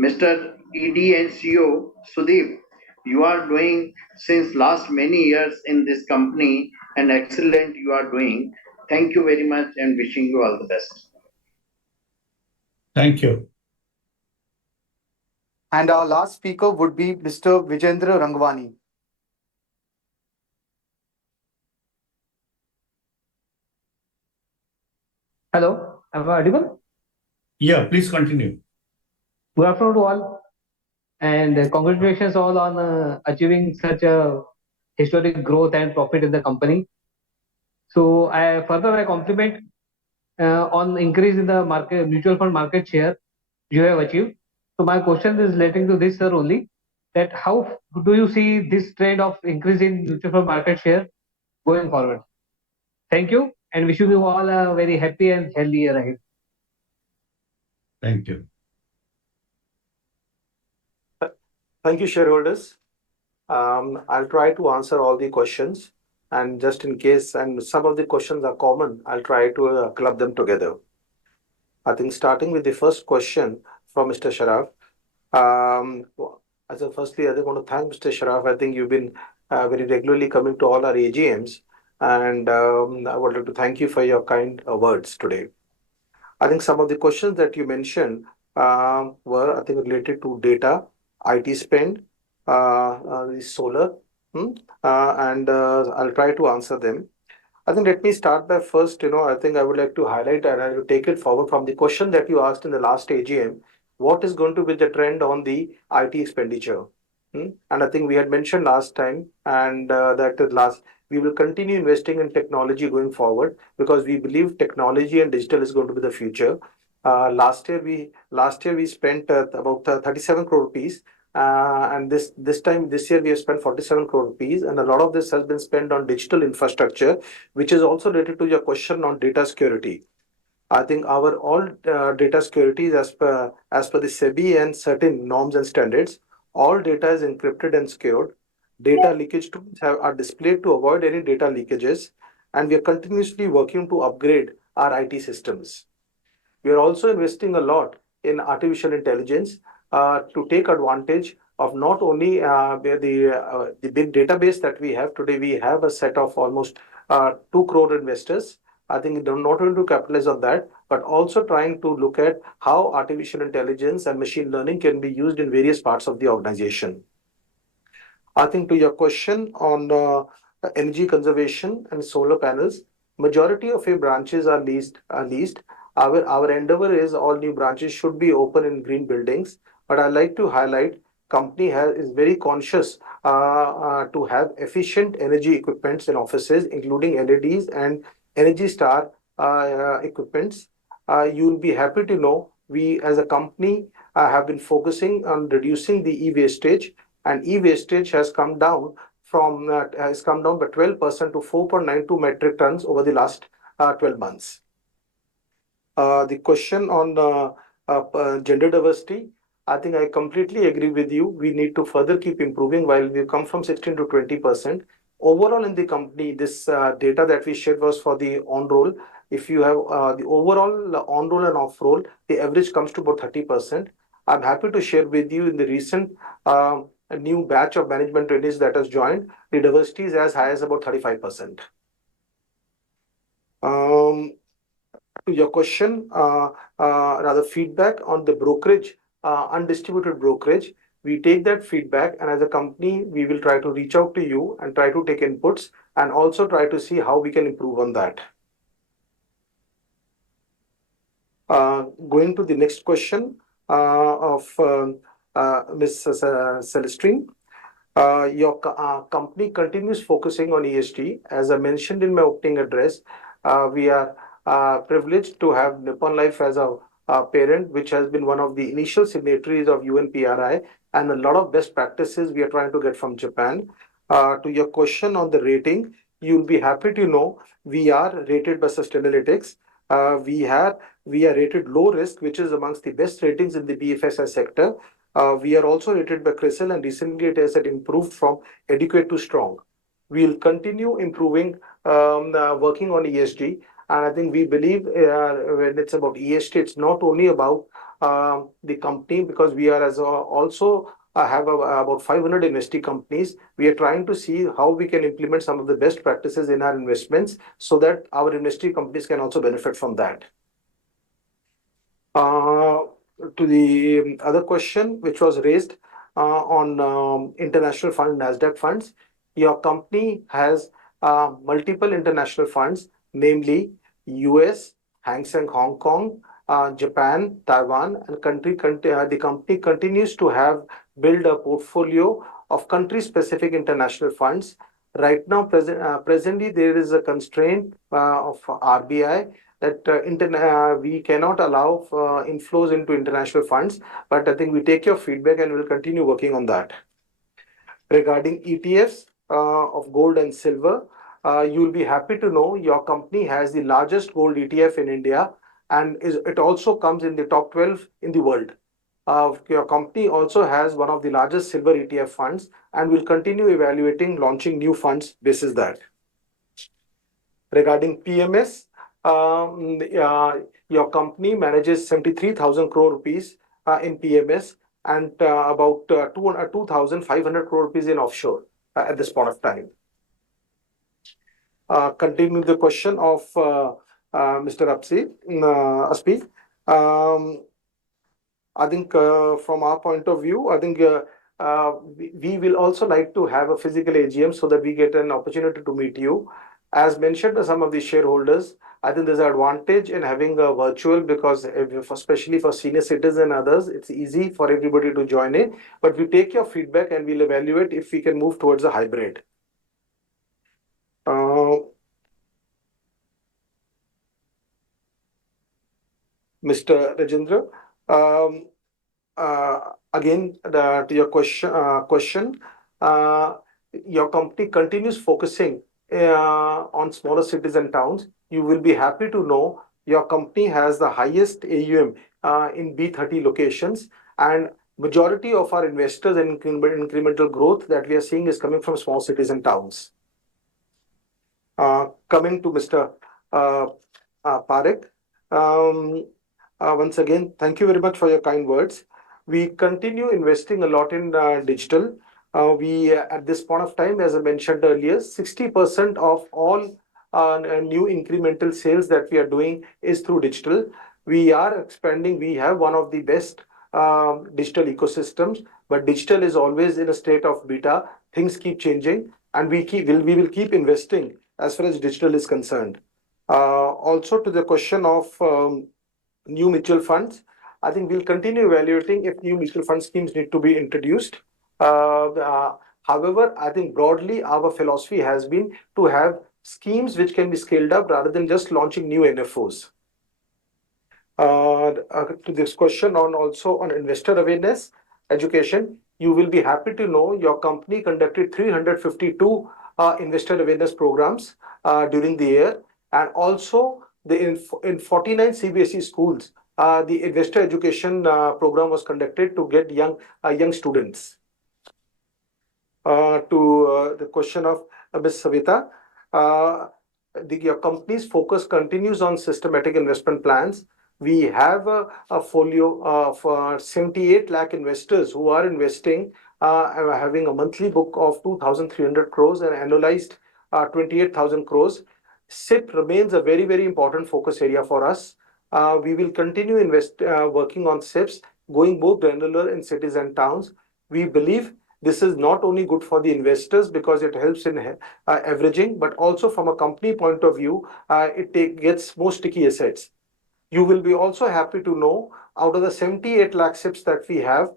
Mr. ED and CEO Sudeep, you are doing since last many years in this company and excellent you are doing. Thank you very much and wishing you all the best. Thank you. And our last speaker would be Mr. Vijendra Rangwani. Hello, am I audible? Yeah, please continue. Good afternoon to all, and congratulations all on achieving such a historic growth and profit in the company. So I compliment on increase in the market mutual fund market share you have achieved. So my question is relating to this, sir, only that how do you see this trend of increase in mutual fund market share going forward? Thank you, and wishing you all a very happy and healthy year ahead. Thank you. Thank you, shareholders. I'll try to answer all the questions, and just in case, and some of the questions are common, I'll try to club them together. I think starting with the first question from Mr. Sharaf. Firstly, I just want to thank Mr. Sharaf. I think you've been very regularly coming to all our AGMs, and I would like to thank you for your kind words today. I think some of the questions that you mentioned were, I think, related to data, IT spend, the solar, and I'll try to answer them. I think let me start by first, I think I would like to highlight and I will take it forward from the question that you asked in the last AGM. What is going to be the trend on the IT expenditure? And I think we had mentioned last time, and we will continue investing in technology going forward because we believe technology and digital is going to be the future. Last year we spent about 37 crore rupees, and this year we have spent 47 crore rupees, and a lot of this has been spent on digital infrastructure, which is also related to your question on data security. I think our all data security is as per the SEBI and certain norms and standards. All data is encrypted and secured. Data leakage tools are displayed to avoid any data leakages, and we are continuously working to upgrade our IT systems. We are also investing a lot in artificial intelligence to take advantage of not only the big database that we have today. We have a set of almost 2 crore investors. I think they're not going to capitalize on that, but also trying to look at how artificial intelligence and machine learning can be used in various parts of the organization. I think to your question on energy conservation and solar panels, majority of your branches are leased. Our endeavor is all new branches should be open in green buildings. But I like to highlight company is very conscious to have efficient energy equipments in offices, including LEDs and Energy Star equipments. You'll be happy to know we as a company have been focusing on reducing the e-wastage, and e-wastage has come down by 12% to 4.92 metric tons over the last 12 months. The question on gender diversity, I think I completely agree with you. We need to further keep improving while we come from 16 to 20%. Overall in the company, this data that we shared was for the on-roll. If you have the overall on-roll and off-roll, the average comes to about 30%. I'm happy to share with you in the recent a new batch of management trainees that has joined, the diversity is as high as about 35%. To your question, rather feedback on the brokerage, undistributed brokerage, we take that feedback, and as a company, we will try to reach out to you and try to take inputs and also try to see how we can improve on that. Going to the next question of Ms. Celestine. Your company continues focusing on ESG. As I mentioned in my opening address, we are privileged to have Nippon Life as a parent, which has been one of the initial signatories of UNPRI, and a lot of best practices we are trying to get from Japan. To your question on the rating, you'll be happy to know we are rated by Sustainalytics. We are rated low risk, which is amongst the best ratings in the BFSI sector. We are also rated by CRISIL, and recently it has improved from adequate to strong. We'll continue improving, working on ESG. And I think we believe when it's about ESG, it's not only about the company, because we are also have about 500 investee companies. We are trying to see how we can implement some of the best practices in our investments so that our investee companies can also benefit from that. To the other question which was raised on international fund, NASDAQ funds, your company has multiple international funds, namely US, Hang Seng Hong Kong, Japan, Taiwan, and the company continues to have build a portfolio of country-specific international funds. Right now, presently, there is a constraint of RBI that we cannot allow inflows into international funds, but I think we take your feedback and we'll continue working on that. Regarding ETFs of gold and silver, you'll be happy to know your company has the largest gold ETF in India, and it also comes in the top 12 in the world. Your company also has one of the largest silver ETF funds, and will continue evaluating launching new funds basis that. Regarding PMS, your company manages 73,000 crore rupees in PMS, and about 2,500 crore rupees in offshore at this point of time. Continuing the question of Mr. Aspi, I think from our point of view, I think we will also like to have a physical AGM so that we get an opportunity to meet you. As mentioned by some of the shareholders, I think there's an advantage in having a virtual, because especially for senior citizens and others, it's easy for everybody to join in. But we take your feedback and we'll evaluate if we can move towards a hybrid. Mr. Rajendra, again, to your question, your company continues focusing on smaller cities and towns. You will be happy to know your company has the highest AUM in B30 locations, and majority of our investors and incremental growth that we are seeing is coming from small cities and towns. Coming to Mr. Parekh, once again, thank you very much for your kind words. We continue investing a lot in digital. We at this point of time, as I mentioned earlier, 60% of all new incremental sales that we are doing is through digital. We are expanding. We have one of the best digital ecosystems, but digital is always in a state of beta. Things keep changing, and we will keep investing as far as digital is concerned. Also, to the question of new mutual funds, I think we'll continue evaluating if new mutual fund schemes need to be introduced. However, I think broadly our philosophy has been to have schemes which can be scaled up rather than just launching new NFOs. To this question on investor awareness education, you will be happy to know your company conducted 352 investor awareness programs during the year, and also in 49 CBSE schools, the investor education program was conducted to get young students. To the question of Ms. Savita, your company's focus continues on systematic investment plans. We have a folio of 78 lakh investors who are investing, having a monthly book of 2,300 crores and annualized 28,000 crores. SIP remains a very, very important focus area for us. We will continue working on SIPs, going both granular in cities and towns. We believe this is not only good for the investors because it helps in averaging, but also from a company point of view, it gets more sticky assets. You will be also happy to know out of the 78 lakh SIPs that we have,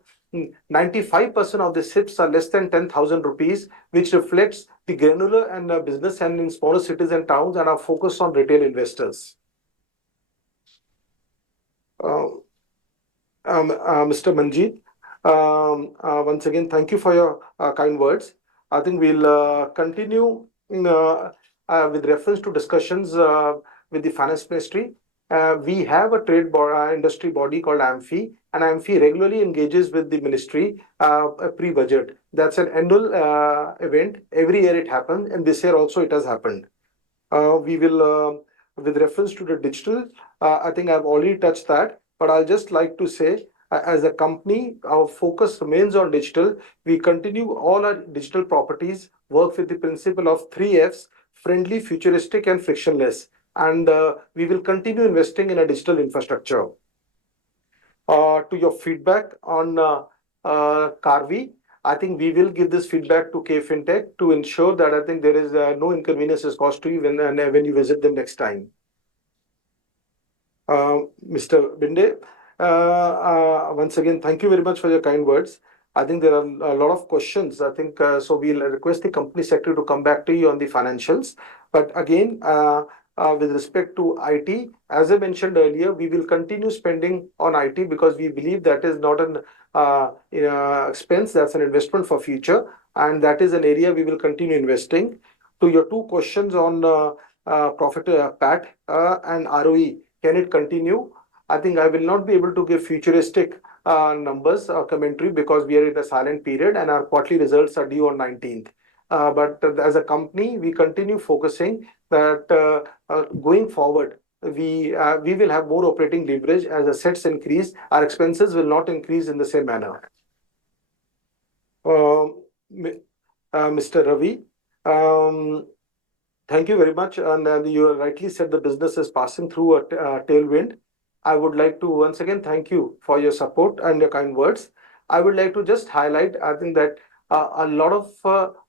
95% of the SIPs are less than 10,000 rupees, which reflects the granular and business and in smaller cities and towns and are focused on retail investors. Mr. Manjeet, once again, thank you for your kind words. I think we'll continue with reference to discussions with the Finance Ministry. we have a industry body called AMFI, and AMFI regularly engages with the ministry pre-budget. That's an annual event. Every year it happens, and this year also it has happened. We will, with reference to the digital, I think I've already touched that, but I'll just like to say, as a company, our focus remains on digital. We continue all our digital properties, work with the principle of 3Fs: friendly, futuristic, and frictionless. And we will continue investing in a digital infrastructure. To your feedback on Carvi, I think we will give this feedback to K FinTech to ensure that I think there is no inconveniences caused to you when you visit them next time. Mr. Binde, once again, thank you very much for your kind words. I think there are a lot of questions. I think so. We'll request the company secretary to come back to you on the financials. But again, with respect to IT, as I mentioned earlier, we will continue spending on IT because we believe that is not an expense, that's an investment for future, and that is an area we will continue investing. To your two questions on profit PAT and ROE, can it continue? I think I will not be able to give futuristic numbers or commentary because we are in a silent period and our quarterly results are due on 19th. But as a company, we continue focusing that going forward, we will have more operating leverage as assets increase. Our expenses will not increase in the same manner. Mr. Ravi, thank you very much. And you rightly said the business is passing through a tailwind. I would like to once again thank you for your support and your kind words. I would like to just highlight, I think that a lot of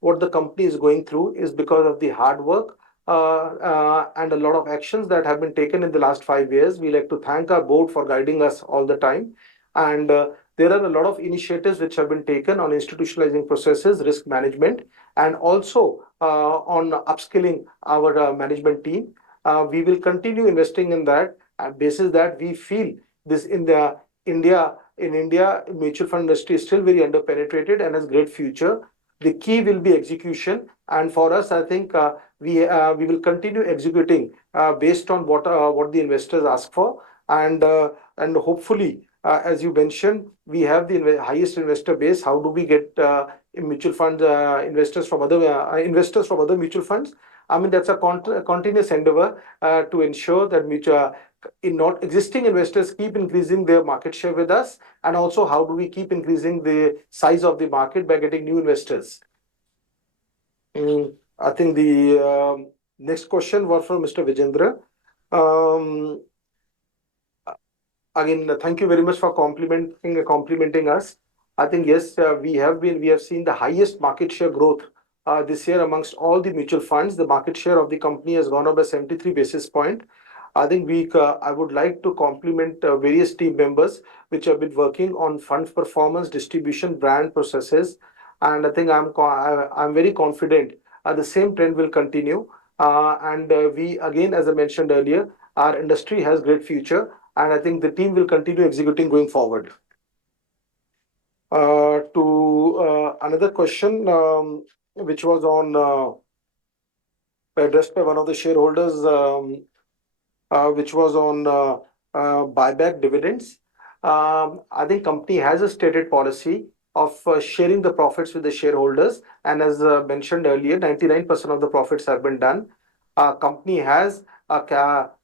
what the company is going through is because of the hard work and a lot of actions that have been taken in the last 5 years. We like to thank our board for guiding us all the time. And there are a lot of initiatives which have been taken on institutionalizing processes, risk management, and also on upskilling our management team. We will continue investing in that basis that we feel this in India, mutual fund industry is still very underpenetrated and has great future. The key will be execution. And for us, I think we will continue executing based on what the investors ask for. And hopefully, as you mentioned, we have the highest investor base. How do we get mutual fund investors from other mutual funds? I mean, that's a continuous endeavor to ensure that existing investors keep increasing their market share with us, and also how do we keep increasing the size of the market by getting new investors. I think the next question was from Mr. Vijendra. Again, thank you very much for complimenting us. I think yes, we have seen the highest market share growth this year amongst all the mutual funds. The market share of the company has gone up by 73 basis points. I think I would like to compliment various team members which have been working on fund performance, distribution, brand processes, and I think I'm very confident the same trend will continue. And we again, as I mentioned earlier, our industry has great future, and I think the team will continue executing going forward. To another question, which was addressed by one of the shareholders. Which was on buyback dividends. I think company has a stated policy of sharing the profits with the shareholders, and as mentioned earlier, 99% of the profits have been done. Company has a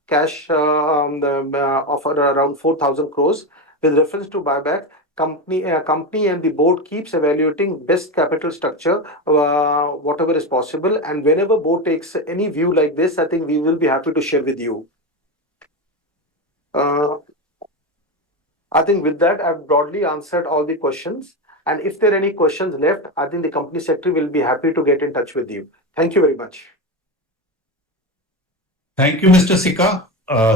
cash of around 4,000 crores. With reference to buyback, company and the board keeps evaluating best capital structure, whatever is possible, and whenever board takes any view like this, I think we will be happy to share with you. I think with that, I've broadly answered all the questions. And if there are any questions left, I think the company secretary will be happy to get in touch with you. Thank you very much. Thank you, Mr. Sikka.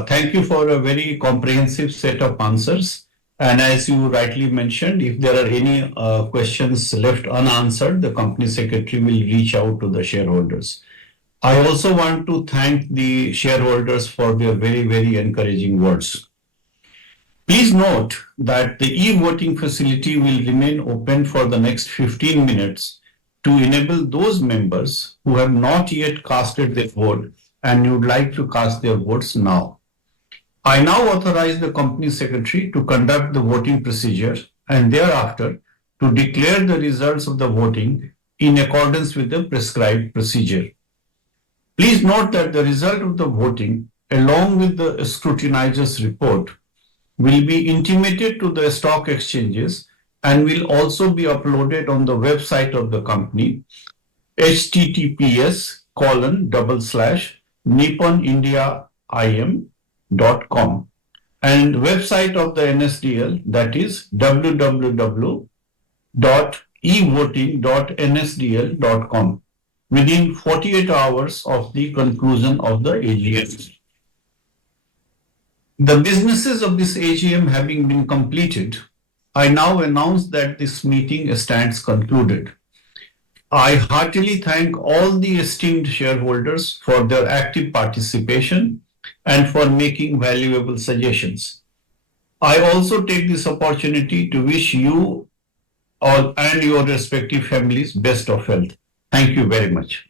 Thank you for a very comprehensive set of answers. And as you rightly mentioned, if there are any questions left unanswered, the company secretary will reach out to the shareholders. I also want to thank the shareholders for their very, very encouraging words. Please note that the e-voting facility will remain open for the next 15 minutes to enable those members who have not yet casted their vote and would like to cast their votes now. I now authorize the company secretary to conduct the voting procedure and thereafter to declare the results of the voting in accordance with the prescribed procedure. Please note that the result of the voting, along with the scrutinizer's report, will be intimated to the stock exchanges and will also be uploaded on the website of the company, https://nipponindiaim.com, and website of the NSDL, that is www.evoting.nsdl.com, within 48 hours of the conclusion of the AGM. The businesses of this AGM having been completed, I now announce that this meeting stands concluded. I heartily thank all the esteemed shareholders for their active participation and for making valuable suggestions. I also take this opportunity to wish you all and your respective families best of health. Thank you very much.